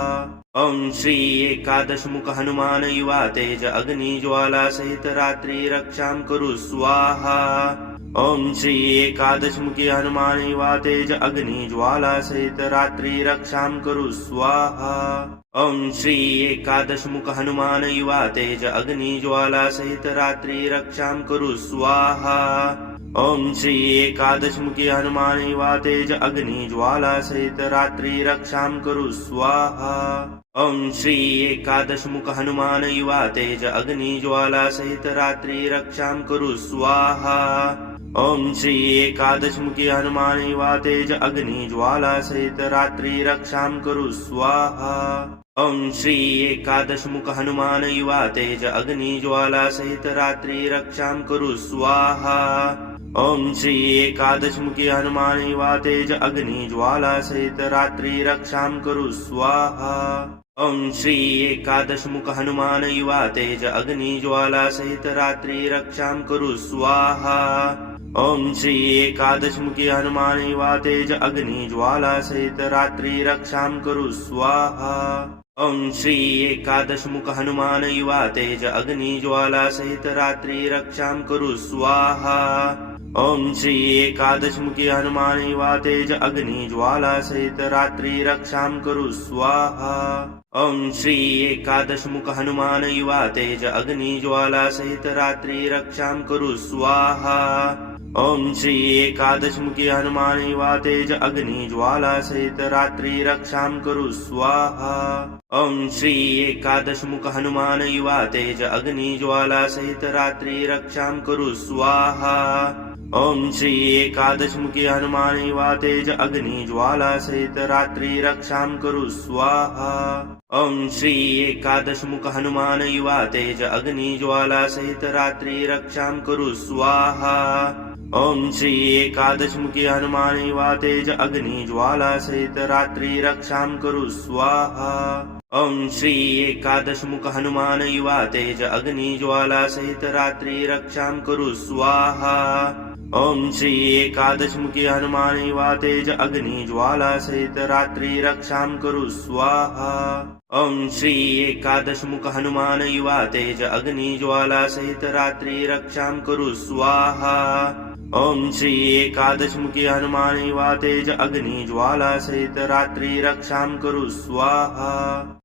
ओम श्री एकादशमुख हनुमान युवा तेज अग्नि ज्वाला सहित रात्रि रक्षां कुरु स्वाहा। ओम श्री एकादशमुखी हनुमान युवा तेज अग्नि ज्वाला सहित रात्रि रक्षां कुरु स्वाहा। ओम श्री एकादशमुख हनुमान युवा तेज अग्नि ज्वाला सहित रात्रि रक्षां कुरु स्वाहा। ओम श्री एकादशमुखी हनुमान युवा तेज अग्नि ज्वाला सहित रात्रि रक्षां कुरु स्वाहा। ओम श्री एकादशमुख हनुमान युवा तेज अग्नि ज्वाला सहित रात्रि रक्षां कुरु स्वाहा। ओम श्री एकादशमुखी हनुमान युवा तेज अग्नि ज्वाला सहित रात्रि रक्षां कुरु स्वाहा। ओम श्री एकादशमुख हनुमान युवा तेज अग्नि ज्वाला सहित रात्रि रक्षां कुरु स्वाहा। ओम श्री एकादशमुखी हनुमान युवा तेज अग्नि ज्वाला सहित रात्रि रक्षां कुरु स्वाहा। ओम श्री एकादशमुख हनुमान युवा तेज अग्नि ज्वाला सहित रात्रि रक्षां कुरु स्वाहा। ओम श्री एकादशमुखी हनुमान युवा तेज अग्नि ज्वाला सहित रात्रि रक्षां कुरु स्वाहा। ओम श्री एकादशमुख हनुमान युवा तेज अग्नि ज्वाला सहित रात्रि रक्षां कुरु स्वाहा। ओम श्री एकादशमुखी हनुमान युवा तेज अग्नि ज्वाला सहित रात्रि रक्षां कुरु स्वाहा। ओम श्री एकादशमुख हनुमान युवा तेज अग्नि ज्वाला सहित रात्रि रक्षां कुरु स्वाहा। ओम श्री एकादशमुखी हनुमान युवा तेज अग्नि ज्वाला सहित रात्रि रक्षां कुरु स्वाहा। ओम श्री एकादशमुख हनुमान युवा तेज अग्नि ज्वाला सहित रात्रि रक्षां कुरु स्वाहा। ओम श्री एकादशमुखी हनुमान युवा तेज अग्नि ज्वाला सहित रात्रि रक्षां कुरु स्वाहा। ओम श्री एकादशमुख हनुमान युवा तेज अग्नि ज्वाला सहित रात्रि रक्षां कुरु स्वाहा। ओम श्री एकादशमुखी हनुमान युवा तेज अग्नि ज्वाला सहित रात्रि रक्षां कुरु स्वाहा। ओम श्री एकादशमुख हनुमान युवा तेज अग्नि ज्वाला सहित रात्रि रक्षां कुरु स्वाहा। ओम श्री एकादशमुखी हनुमान युवा तेज अग्नि ज्वाला सहित रात्रि रक्षां कुरु स्वाहा। ओम श्री एकादशमुख हनुमान युवा तेज अग्नि ज्वाला सहित रात्रि रक्षां कुरु स्वाहा। ओम श्री एकादशमुखी हनुमान युवा तेज अग्नि ज्वाला सहित रात्रि रक्षां कुरु स्वाहा।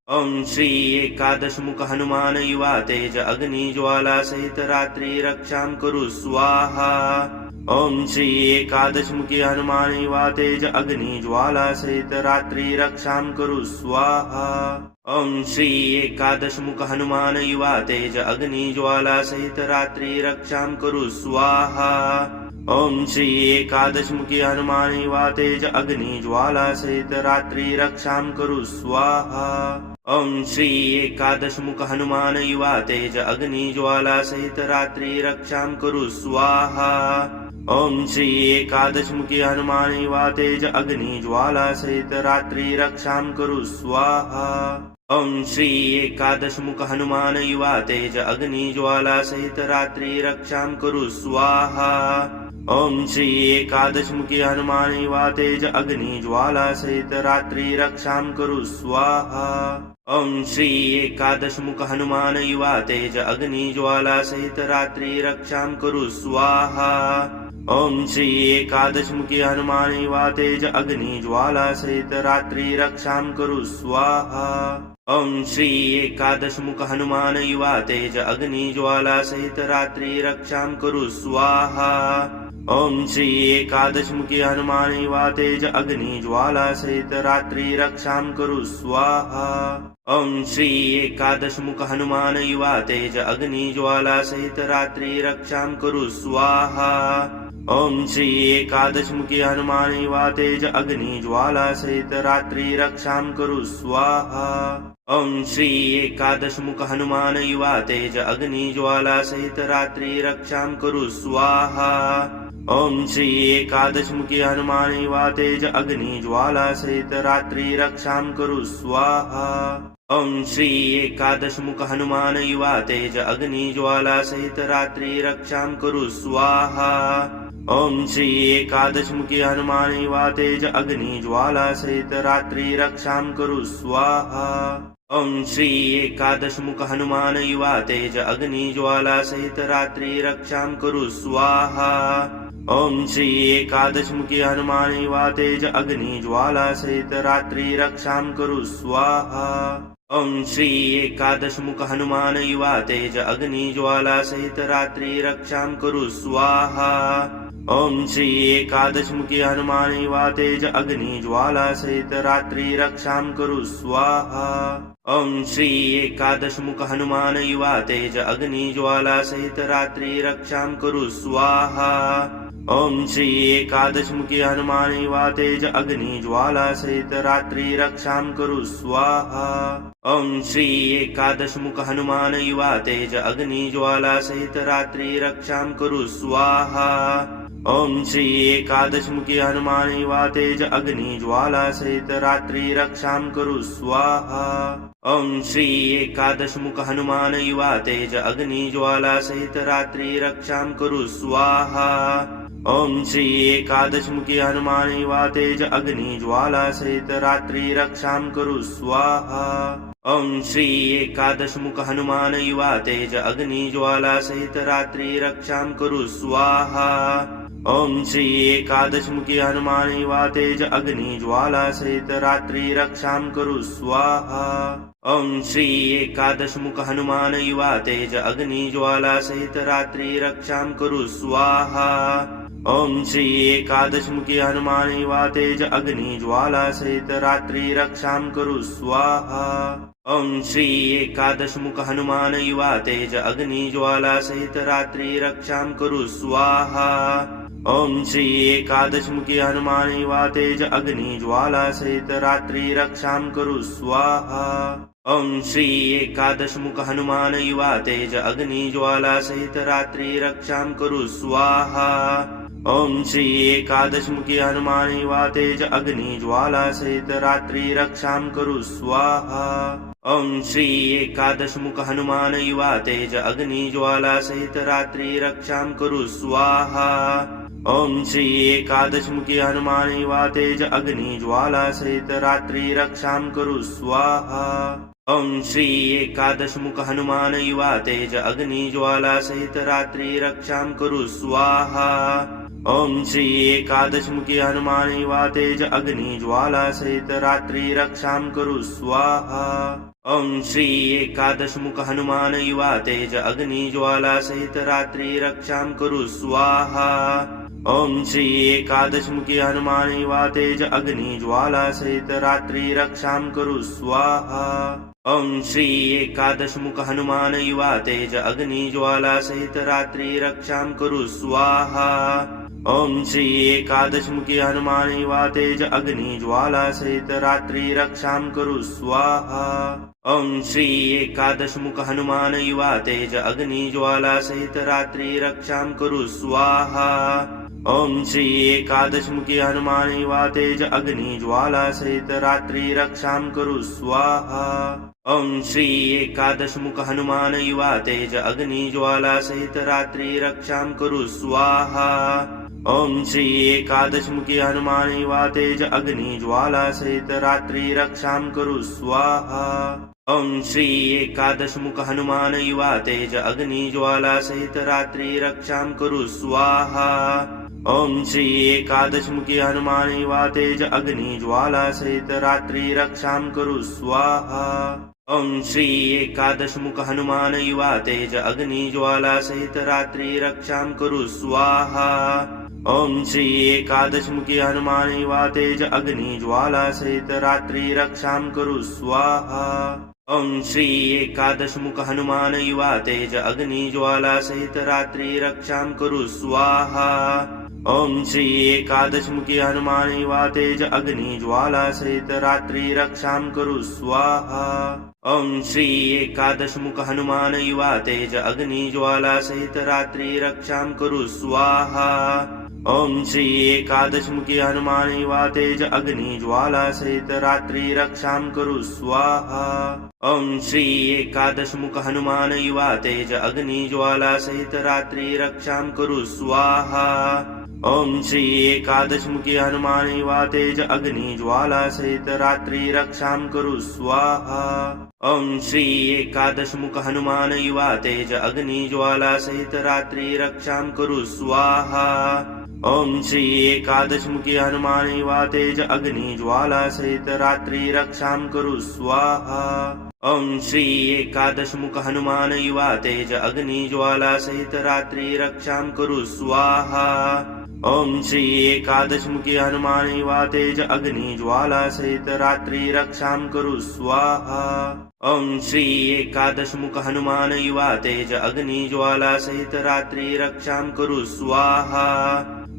ओम श्री एकादशमुख हनुमान युवा तेज अग्नि ज्वाला सहित रात्रि रक्षां कुरु स्वाहा। ओम श्री एकादशमुखी हनुमान युवा तेज अग्नि ज्वाला सहित रात्रि रक्षां कुरु स्वाहा। ओम श्री एकादशमुख हनुमान युवा तेज अग्नि ज्वाला सहित रात्रि रक्षां कुरु स्वाहा। ओम श्री एकादशमुखी हनुमान युवा तेज अग्नि ज्वाला सहित रात्रि रक्षां कुरु स्वाहा। ओम श्री एकादशमुख हनुमान युवा तेज अग्नि ज्वाला सहित रात्रि रक्षां कुरु स्वाहा। ओम श्री एकादशमुखी हनुमान युवा तेज अग्नि ज्वाला सहित रात्रि रक्षां कुरु स्वाहा। ओम श्री एकादशमुख हनुमान युवा तेज अग्नि ज्वाला सहित रात्रि रक्षां कुरु स्वाहा। ओम श्री एकादश मुखी हनुमान युवा तेज अग्नि ज्वाला सहित रात्रि रक्षां कुरु स्वाहा। ओम श्री एकादश मुख हनुमान युवा तेज अग्नि ज्वाला सहित रात्रि रक्षां कुरु स्वाहा। ओम श्री एकादश मुखी हनुमान युवा तेज अग्नि ज्वाला सहित रात्रि रक्षां कुरु स्वाहा। ओम श्री एकादश मुख हनुमान युवा तेज अग्नि ज्वाला सहित रात्रि रक्षां कुरु स्वाहा। ओम श्री एकादश मुखी हनुमान युवा तेज अग्नि ज्वाला सहित रात्रि रक्षां कुरु स्वाहा। ओम श्री एकादश मुख हनुमान युवा तेज अग्नि ज्वाला सहित रात्रि रक्षां कुरु स्वाहा। ओम श्री एकादश मुखी हनुमान युवा तेज अग्नि ज्वाला सहित रात्रि रक्षां कुरु स्वाहा। ओम श्री एकादश मुख हनुमान युवा तेज अग्नि ज्वाला सहित रात्रि रक्षां कुरु स्वाहा। ओम श्री एकादश मुखी हनुमान युवा तेज अग्नि ज्वाला सहित रात्रि रक्षां कुरु स्वाहा। ओम श्री एकादश मुख हनुमान युवा तेज अग्नि ज्वाला सहित रात्रि रक्षां कुरु स्वाहा। ओम श्री एकादश मुखी हनुमान युवा तेज अग्नि ज्वाला सहित रात्रि रक्षां कुरु स्वाहा। ओम श्री एकादश मुख हनुमान युवा तेज अग्नि ज्वाला सहित रात्रि रक्षां कुरु स्वाहा। ओम श्री एकादश मुखी हनुमान युवा तेज अग्नि ज्वाला सहित रात्रि रक्षां कुरु स्वाहा। ओम श्री एकादश मुख हनुमान युवा तेज अग्नि ज्वाला सहित रात्रि रक्षां कुरु स्वाहा। ओम श्री एकादश मुखी हनुमान युवा तेज अग्नि ज्वाला सहित रात्रि रक्षां कुरु स्वाहा। ओम श्री एकादश मुख हनुमान युवा तेज अग्नि ज्वाला सहित रात्रि रक्षां कुरु स्वाहा। ओम श्री एकादश मुखी हनुमान युवा तेज अग्नि ज्वाला सहित रात्रि रक्षां कुरु स्वाहा। ओम श्री एकादश मुख हनुमान युवा तेज अग्नि ज्वाला सहित रात्रि रक्षां कुरु स्वाहा। ओम श्री एकादश मुखी हनुमान युवा तेज अग्नि ज्वाला सहित रात्रि रक्षां कुरु स्वाहा। ओम श्री एकादश मुख हनुमान युवा तेज अग्नि ज्वाला सहित रात्रि रक्षां कुरु स्वाहा। ओम श्री एकादश मुखी हनुमान युवा तेज अग्नि ज्वाला सहित रात्रि रक्षां कुरु स्वाहा। ओम श्री एकादश मुख हनुमान युवा तेज अग्नि ज्वाला सहित रात्रि रक्षां कुरु स्वाहा। ओम श्री एकादश मुखी हनुमान युवा तेज अग्नि ज्वाला सहित रात्रि रक्षां कुरु स्वाहा। ओम श्री एकादश मुख हनुमान युवा तेज अग्नि ज्वाला सहित रात्रि रक्षां कुरु स्वाहा। ओम श्री एकादश मुखी हनुमान युवा तेज अग्नि ज्वाला सहित रात्रि रक्षां कुरु स्वाहा। ओम श्री एकादश मुख हनुमान युवा तेज अग्नि ज्वाला सहित रात्रि रक्षां कुरु स्वाहा। ओम श्री एकादश मुखी हनुमान युवा तेज अग्नि ज्वाला सहित रात्रि रक्षां कुरु स्वाहा। ओम श्री एकादश मुख हनुमान युवा तेज अग्नि ज्वाला सहित रात्रि रक्षां कुरु स्वाहा। ओम श्री एकादश मुखी हनुमान युवा तेज अग्नि ज्वाला सहित रात्रि रक्षां कुरु स्वाहा। ओम श्री एकादश मुख हनुमान युवा तेज अग्नि ज्वाला सहित रात्रि रक्षां कुरु स्वाहा। ओम श्री एकादश मुखी हनुमान युवा तेज अग्नि ज्वाला सहित रात्रि रक्षां कुरु स्वाहा। ओम श्री एकादश मुख हनुमान युवा तेज अग्नि ज्वाला सहित रात्रि रक्षां कुरु स्वाहा। ओम श्री एकादश मुखी हनुमान युवा तेज अग्नि ज्वाला सहित रात्रि रक्षां कुरु स्वाहा। ओम श्री एकादश मुख हनुमान युवा तेज अग्नि ज्वाला सहित रात्रि रक्षां कुरु स्वाहा। ओम श्री एकादश मुखी हनुमान युवा तेज अग्नि ज्वाला सहित रात्रि रक्षां कुरु स्वाहा। ओम श्री एकादश मुख हनुमान युवा तेज अग्नि ज्वाला सहित रात्रि रक्षां कुरु स्वाहा। ओम श्री एकादश मुखी हनुमान युवा तेज अग्नि ज्वाला सहित रात्रि रक्षां कुरु स्वाहा। ओम श्री एकादश मुख हनुमान युवा तेज अग्नि ज्वाला सहित रात्रि रक्षां कुरु स्वाहा। ओम श्री एकादश मुखी हनुमान युवा तेज अग्नि ज्वाला सहित रात्रि रक्षां कुरु स्वाहा। ओम श्री एकादश मुख हनुमान युवा तेज अग्नि ज्वाला सहित रात्रि रक्षां कुरु स्वाहा। ओम श्री एकादशमुखी हनुमाने वा तेज अग्नि ज्वाला सहित रात्रि रक्षां कुरु स्वाहा। ओम श्री एकादशमुख हनुमान युवा तेज अग्नि ज्वाला सहित रात्रि रक्षां कुरु स्वाहा। ओम श्री एकादशमुखी हनुमान युवा तेज अग्नि ज्वाला सहित रात्रि रक्षां कुरु स्वाहा। ओम श्री एकादशमुख हनुमान युवा तेज अग्नि ज्वाला सहित रात्रि रक्षां कुरु स्वाहा। ओम श्री एकादशमुखी हनुमान युवा तेज अग्नि ज्वाला सहित रात्रि रक्षां कुरु स्वाहा। ओम श्री एकादशमुख हनुमान युवा तेज अग्नि ज्वाला सहित रात्रि रक्षां कुरु स्वाहा। ओम श्री एकादशमुखी हनुमान युवा तेज अग्नि ज्वाला सहित रात्रि रक्षां कुरु स्वाहा। ओम श्री एकादशमुख हनुमान युवा तेज अग्नि ज्वाला सहित रात्रि रक्षां कुरु स्वाहा। ओम श्री एकादशमुखी हनुमान युवा तेज अग्नि ज्वाला सहित रात्रि रक्षां कुरु स्वाहा। ओम श्री एकादशमुख हनुमान युवा तेज अग्नि ज्वाला सहित रात्रि रक्षां कुरु स्वाहा। ओम श्री एकादशमुखी हनुमान युवा तेज अग्नि ज्वाला सहित रात्रि रक्षां कुरु स्वाहा। ओम श्री एकादशमुख हनुमान युवा तेज अग्नि ज्वाला सहित रात्रि रक्षां कुरु स्वाहा। ओम श्री एकादशमुखी हनुमान युवा तेज अग्नि ज्वाला सहित रात्रि रक्षां कुरु स्वाहा। ओम श्री एकादशमुख हनुमान युवा तेज अग्नि ज्वाला सहित रात्रि रक्षां कुरु स्वाहा। ओम श्री एकादशमुखी हनुमान युवा तेज अग्नि ज्वाला सहित रात्रि रक्षां कुरु स्वाहा। ओम श्री एकादशमुख हनुमान युवा तेज अग्नि ज्वाला सहित रात्रि रक्षां कुरु स्वाहा।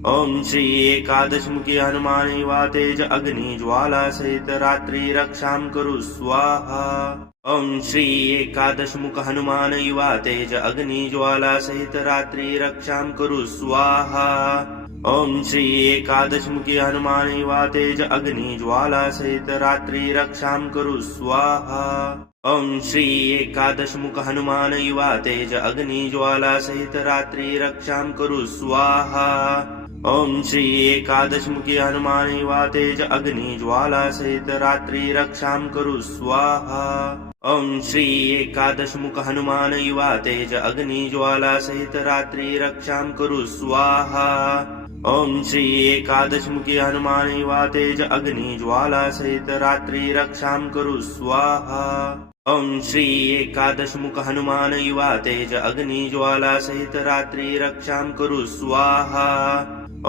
ओम श्री एकादशमुखी हनुमान युवा तेज अग्नि ज्वाला सहित रात्रि रक्षां कुरु स्वाहा। ओम श्री एकादशमुख हनुमान युवा तेज अग्नि ज्वाला सहित रात्रि रक्षां कुरु स्वाहा। ओम श्री एकादशमुखी हनुमान युवा तेज अग्नि ज्वाला सहित रात्रि रक्षां कुरु स्वाहा। ओम श्री एकादशमुख हनुमान युवा तेज अग्नि ज्वाला सहित रात्रि रक्षां कुरु स्वाहा। ओम श्री एकादशमुखी हनुमान युवा तेज अग्नि ज्वाला सहित रात्रि रक्षां कुरु स्वाहा। ओम श्री एकादशमुख हनुमान युवा तेज अग्नि ज्वाला सहित रात्रि रक्षां कुरु स्वाहा। ओम श्री एकादशमुखी हनुमान युवा तेज अग्नि ज्वाला सहित रात्रि रक्षां कुरु स्वाहा। ओम श्री एकादशमुख हनुमान युवा तेज अग्नि ज्वाला सहित रात्रि रक्षां कुरु स्वाहा।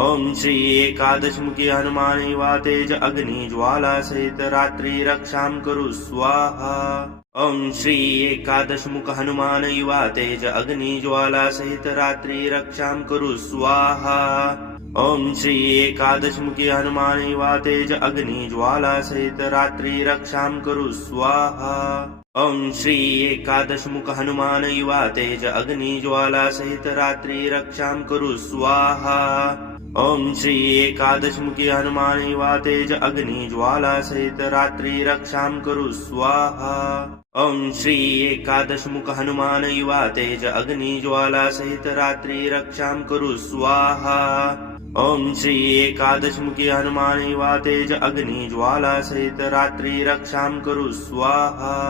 ओम श्री एकादशमुखी हनुमान युवा तेज अग्नि ज्वाला सहित रात्रि रक्षां कुरु स्वाहा। ओम श्री एकादशमुख हनुमान युवा तेज अग्नि ज्वाला सहित रात्रि रक्षां कुरु स्वाहा। ओम श्री एकादशमुखी हनुमान युवा तेज अग्नि ज्वाला सहित रात्रि रक्षां कुरु स्वाहा। ओम श्री एकादशमुख हनुमान युवा तेज अग्नि ज्वाला सहित रात्रि रक्षां कुरु स्वाहा। ओम श्री एकादशमुखी हनुमान युवा तेज अग्नि ज्वाला सहित रात्रि रक्षां कुरु स्वाहा। ओम श्री एकादशमुख हनुमान युवा तेज अग्नि ज्वाला सहित रात्रि रक्षां कुरु स्वाहा। ओम श्री एकादशमुखी हनुमान युवा तेज अग्नि ज्वाला सहित रात्रि रक्षां कुरु स्वाहा।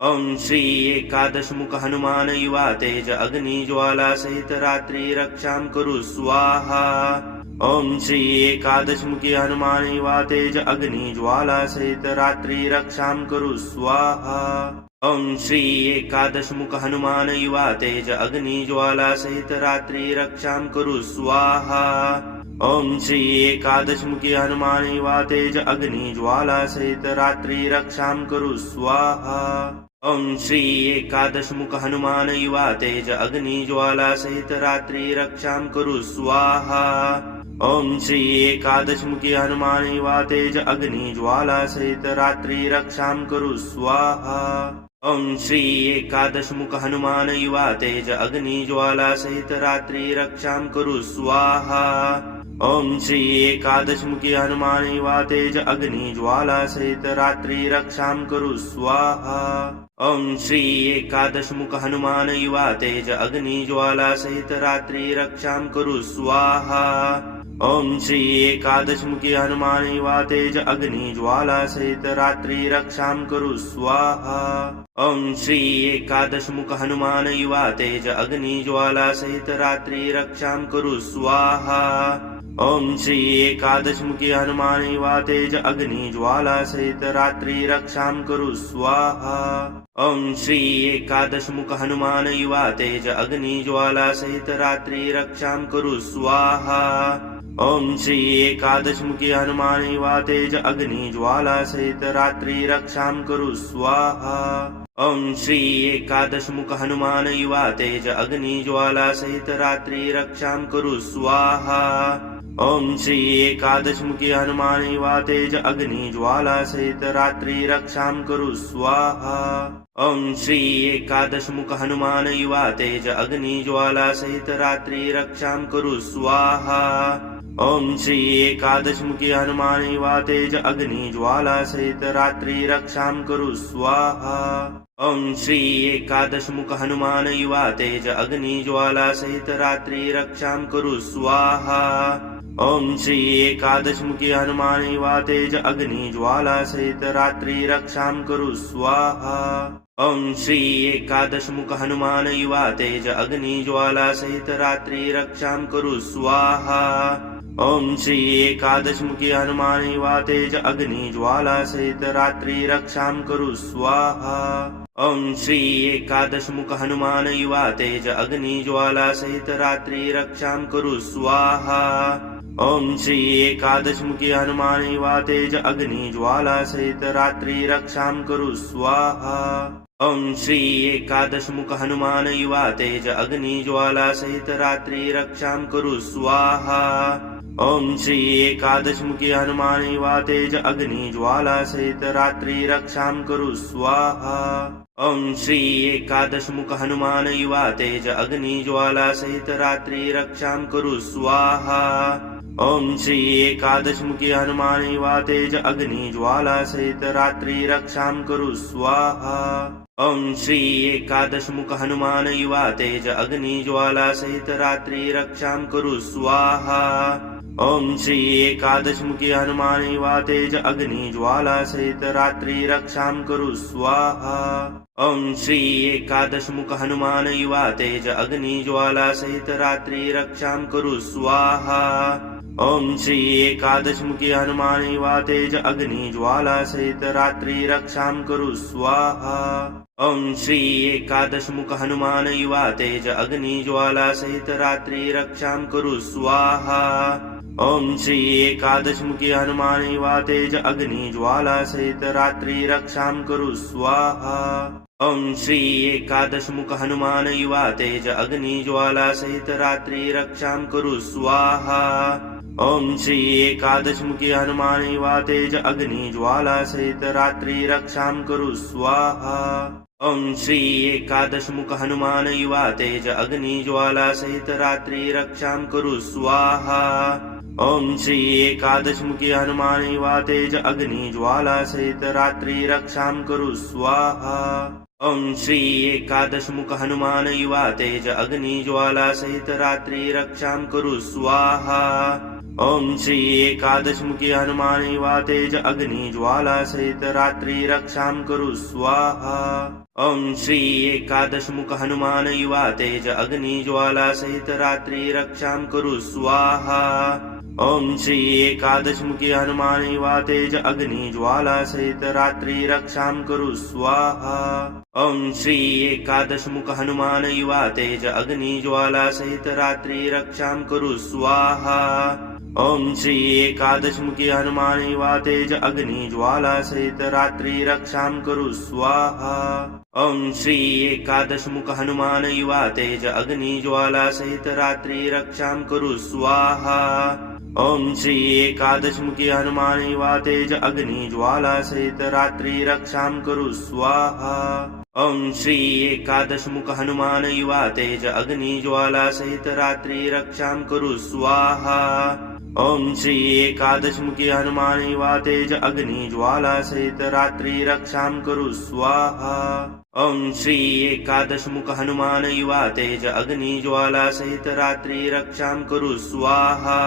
ओम श्री एकादशमुख हनुमान युवा तेज अग्नि ज्वाला सहित रात्रि रक्षां कुरु स्वाहा। ओम श्री एकादशमुखी हनुमान युवा तेज अग्नि ज्वाला सहित रात्रि रक्षां कुरु स्वाहा। ओम श्री एकादशमुख हनुमान युवा तेज अग्नि ज्वाला सहित रात्रि रक्षां कुरु स्वाहा। ओम श्री एकादशमुखी हनुमान युवा तेज अग्नि ज्वाला सहित रात्रि रक्षां कुरु स्वाहा। ओम श्री एकादशमुख हनुमान युवा तेज अग्नि ज्वाला सहित रात्रि रक्षां कुरु स्वाहा। ओम श्री एकादशमुखी हनुमान युवा तेज अग्नि ज्वाला सहित रात्रि रक्षां कुरु स्वाहा। ओम श्री एकादशमुख हनुमान युवा तेज अग्नि ज्वाला सहित रात्रि रक्षां कुरु स्वाहा। ओम श्री एकादशमुखी हनुमान युवा तेज अग्नि ज्वाला सहित रात्रि रक्षां कुरु स्वाहा। ओम श्री एकादशमुख हनुमान युवा तेज अग्नि ज्वाला सहित रात्रि रक्षां कुरु स्वाहा। ओम श्री एकादशमुखी हनुमान युवा तेज अग्नि ज्वाला सहित रात्रि रक्षां कुरु स्वाहा। ओम श्री एकादशमुख हनुमान युवा तेज अग्नि ज्वाला सहित रात्रि रक्षां कुरु स्वाहा। ओम श्री एकादशमुखी हनुमान युवा तेज अग्नि ज्वाला सहित रात्रि रक्षां कुरु स्वाहा। ओम श्री एकादशमुख हनुमान युवा तेज अग्नि ज्वाला सहित रात्रि रक्षां कुरु स्वाहा। ओम श्री एकादशमुखी हनुमान युवा तेज अग्नि ज्वाला सहित रात्रि रक्षां कुरु स्वाहा। ओम श्री एकादशमुख हनुमान युवा तेज अग्नि ज्वाला सहित रात्रि रक्षां कुरु स्वाहा। ओम श्री एकादशमुखी हनुमान युवा तेज अग्नि ज्वाला सहित रात्रि रक्षां कुरु स्वाहा। ओम श्री एकादशमुख हनुमान युवा तेज अग्नि ज्वाला सहित रात्रि रक्षां कुरु स्वाहा। ओम श्री एकादशमुखी हनुमान युवा तेज अग्नि ज्वाला सहित रात्रि रक्षां कुरु स्वाहा। ओम श्री एकादशमुख हनुमान युवा तेज अग्नि ज्वाला सहित रात्रि रक्षां कुरु स्वाहा। ओम श्री एकादशमुखी हनुमान युवा तेज अग्नि ज्वाला सहित रात्रि रक्षां कुरु स्वाहा। ओम श्री एकादशमुख हनुमान युवा तेज अग्नि ज्वाला सहित रात्रि रक्षां कुरु स्वाहा। ओम श्री एकादशमुखी हनुमान युवा तेज अग्नि ज्वाला सहित रात्रि रक्षां कुरु स्वाहा। ओम श्री एकादशमुख हनुमान युवा तेज अग्नि ज्वाला सहित रात्रि रक्षां कुरु स्वाहा। ओम श्री एकादशमुखी हनुमान युवा तेज अग्नि ज्वाला सहित रात्रि रक्षां कुरु स्वाहा। ओम श्री एकादशमुख हनुमान युवा तेज अग्नि ज्वाला सहित रात्रि रक्षां कुरु स्वाहा। ओम श्री एकादशमुखी हनुमान युवा तेज अग्नि ज्वाला सहित रात्रि रक्षां कुरु स्वाहा। ओम श्री एकादशमुख हनुमान युवा तेज अग्नि ज्वाला सहित रात्रि रक्षां कुरु स्वाहा। ओम श्री एकादशमुखी हनुमान युवा तेज अग्नि ज्वाला सहित रात्रि रक्षां कुरु स्वाहा। ओम श्री एकादशमुख हनुमान युवा तेज अग्नि ज्वाला सहित रात्रि रक्षां कुरु स्वाहा। ओम श्री एकादशमुखी हनुमान युवा तेज अग्नि ज्वाला सहित रात्रि रक्षां कुरु स्वाहा। ओम श्री एकादशमुख हनुमान युवा तेज अग्नि ज्वाला सहित रात्रि रक्षां कुरु स्वाहा। ओम श्री एकादशमुखी हनुमान युवा तेज अग्नि ज्वाला सहित रात्रि रक्षां कुरु स्वाहा। ओम श्री एकादशमुख हनुमान युवा तेज अग्नि ज्वाला सहित रात्रि रक्षां कुरु स्वाहा। ओम श्री एकादशमुखी हनुमान युवा तेज अग्नि ज्वाला सहित रात्रि रक्षां कुरु स्वाहा। ओम श्री एकादशमुख हनुमान युवा तेज अग्नि ज्वाला सहित रात्रि रक्षां कुरु स्वाहा। ओम श्री एकादशमुखी हनुमान युवा तेज अग्नि ज्वाला सहित रात्रि रक्षां कुरु स्वाहा। ओम श्री एकादशमुख हनुमान युवा तेज अग्नि ज्वाला सहित रात्रि रक्षां कुरु स्वाहा। ओम श्री एकादशमुखी हनुमान युवा तेज अग्नि ज्वाला सहित रात्रि रक्षां कुरु स्वाहा। ओम श्री एकादशमुख हनुमान युवा तेज अग्नि ज्वाला सहित रात्रि रक्षां कुरु स्वाहा। ओम श्री एकादशमुखी हनुमान युवा तेज अग्नि ज्वाला सहित रात्रि रक्षां कुरु स्वाहा। ओम श्री एकादशमुख हनुमान युवा तेज अग्नि ज्वाला सहित रात्रि रक्षां कुरु स्वाहा। ओम श्री एकादशमुखी हनुमान युवा तेज अग्नि ज्वाला सहित रात्रि रक्षां कुरु स्वाहा। ओम श्री एकादशमुख हनुमान युवा तेज अग्नि ज्वाला सहित रात्रि रक्षां कुरु स्वाहा। ओम श्री एकादशमुखी हनुमान युवा तेज अग्नि ज्वाला सहित रात्रि रक्षां कुरु स्वाहा। ओम श्री एकादशमुख हनुमान युवा तेज अग्नि ज्वाला सहित रात्रि रक्षां कुरु स्वाहा। ओम श्री एकादशमुखी हनुमान युवा तेज अग्नि ज्वाला सहित रात्रि रक्षां कुरु स्वाहा। ओम श्री एकादशमुख हनुमान युवा तेज अग्नि ज्वाला सहित रात्रि रक्षां कुरु स्वाहा। ओम श्री एकादशमुखी हनुमान युवा तेज अग्नि ज्वाला सहित रात्रि रक्षां कुरु स्वाहा। ओम श्री एकादशमुख हनुमान युवा तेज अग्नि ज्वाला सहित रात्रि रक्षां कुरु स्वाहा।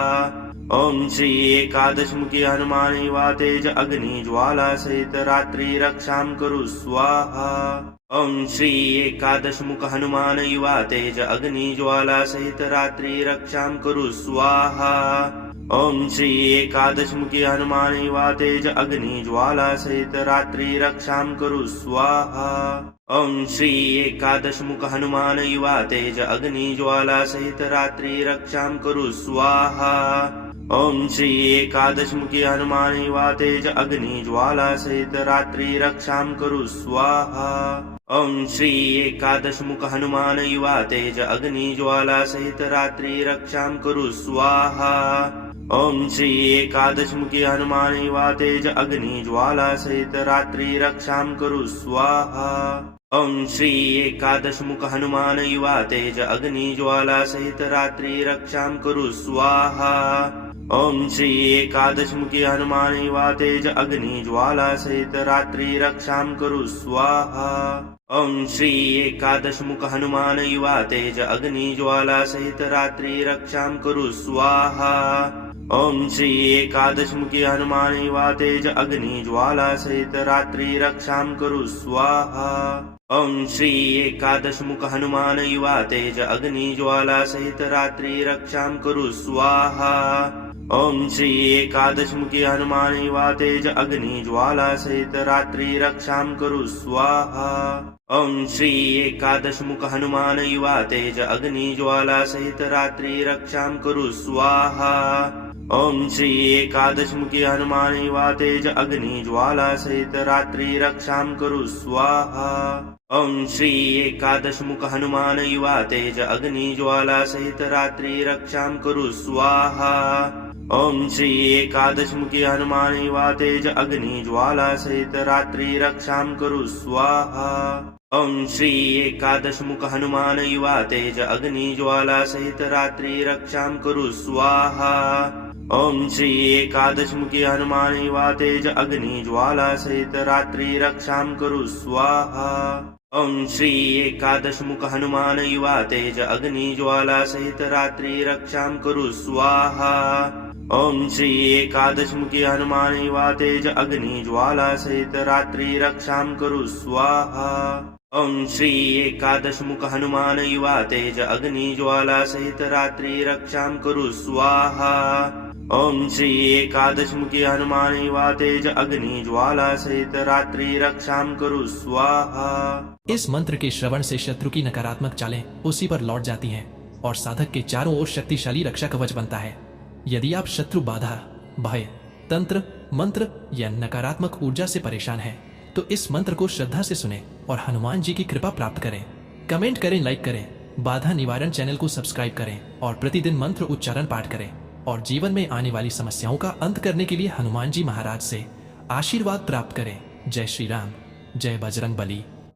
ओम श्री एकादश मुखी हनुमान युवा तेज अग्नि ज्वाला सहित रात्रि रक्षां कुरु स्वाहा। ओम श्री एकादश मुख हनुमान युवा तेज अग्नि ज्वाला सहित रात्रि रक्षां कुरु स्वाहा। ओम श्री एकादश मुखी हनुमान युवा तेज अग्नि ज्वाला सहित रात्रि रक्षां कुरु स्वाहा। ओम श्री एकादश मुख हनुमान युवा तेज अग्नि ज्वाला सहित रात्रि रक्षां कुरु स्वाहा। ओम श्री एकादश मुखी हनुमान युवा तेज अग्नि ज्वाला सहित रात्रि रक्षां कुरु स्वाहा। ओम श्री एकादश मुख हनुमान युवा तेज अग्नि ज्वाला सहित रात्रि रक्षां कुरु स्वाहा। ओम श्री एकादश मुखी हनुमान युवा तेज अग्नि ज्वाला सहित रात्रि रक्षां कुरु स्वाहा। ओम श्री एकादश मुख हनुमान युवा तेज अग्नि ज्वाला सहित रात्रि रक्षां कुरु स्वाहा। ओम श्री एकादश मुखी हनुमान युवा तेज अग्नि ज्वाला सहित रात्रि रक्षां कुरु स्वाहा। ओम श्री एकादश मुख हनुमान युवा तेज अग्नि ज्वाला सहित रात्रि रक्षां कुरु स्वाहा। ओम श्री एकादश मुखी हनुमान युवा तेज अग्नि ज्वाला सहित रात्रि रक्षां कुरु स्वाहा। ओम श्री एकादश मुख हनुमान युवा तेज अग्नि ज्वाला सहित रात्रि रक्षां कुरु स्वाहा। ओम श्री एकादश मुखी हनुमान युवा तेज अग्नि ज्वाला सहित रात्रि रक्षां कुरु स्वाहा। ओम श्री एकादश मुख हनुमान युवा तेज अग्नि ज्वाला सहित रात्रि रक्षां कुरु स्वाहा। ओम श्री एकादश मुखी हनुमान युवा तेज अग्नि ज्वाला सहित रात्रि रक्षां कुरु स्वाहा। ओम श्री एकादश मुख हनुमान युवा तेज अग्नि ज्वाला सहित रात्रि रक्षां कुरु स्वाहा। ओम श्री एकादश मुखी हनुमान युवा तेज अग्नि ज्वाला सहित रात्रि रक्षां कुरु स्वाहा। ओम श्री एकादश मुख हनुमान युवा तेज अग्नि ज्वाला सहित रात्रि रक्षां कुरु स्वाहा। ओम श्री एकादश मुखी हनुमान युवा तेज अग्नि ज्वाला सहित रात्रि रक्षां कुरु स्वाहा। ओम श्री एकादश मुख हनुमान युवा तेज अग्नि ज्वाला सहित रात्रि रक्षां कुरु स्वाहा। ओम श्री एकादश मुखी हनुमान युवा तेज अग्नि ज्वाला सहित रात्रि रक्षां कुरु स्वाहा। ओम श्री एकादश मुख हनुमान युवा तेज अग्नि ज्वाला सहित रात्रि रक्षां कुरु स्वाहा। ओम श्री एकादश मुखी हनुमान युवा तेज अग्नि ज्वाला सहित रात्रि रक्षां कुरु स्वाहा। इस मंत्र के श्रवण से शत्रु की नकारात्मक चालें उसी पर लौट जाती हैं और साधक के चारों ओर शक्तिशाली रक्षा कवच बनता है। यदि आप शत्रु बाधा, भय, तंत्र, मंत्र या नकारात्मक ऊर्जा से परेशान हैं, तो इस मंत्र को श्रद्धा से सुने और हनुमान जी की कृपा प्राप्त करें। कमेंट करें, लाइक करें, बाधा निवारण चैनल को सब्सक्राइब करें और प्रतिदिन मंत्र उच्चारण पाठ करें और जीवन में आने वाली समस्याओं का अंत करने के लिए हनुमान जी महाराज से आशीर्वाद प्राप्त करें। जय श्री राम, जय बजरंग बली।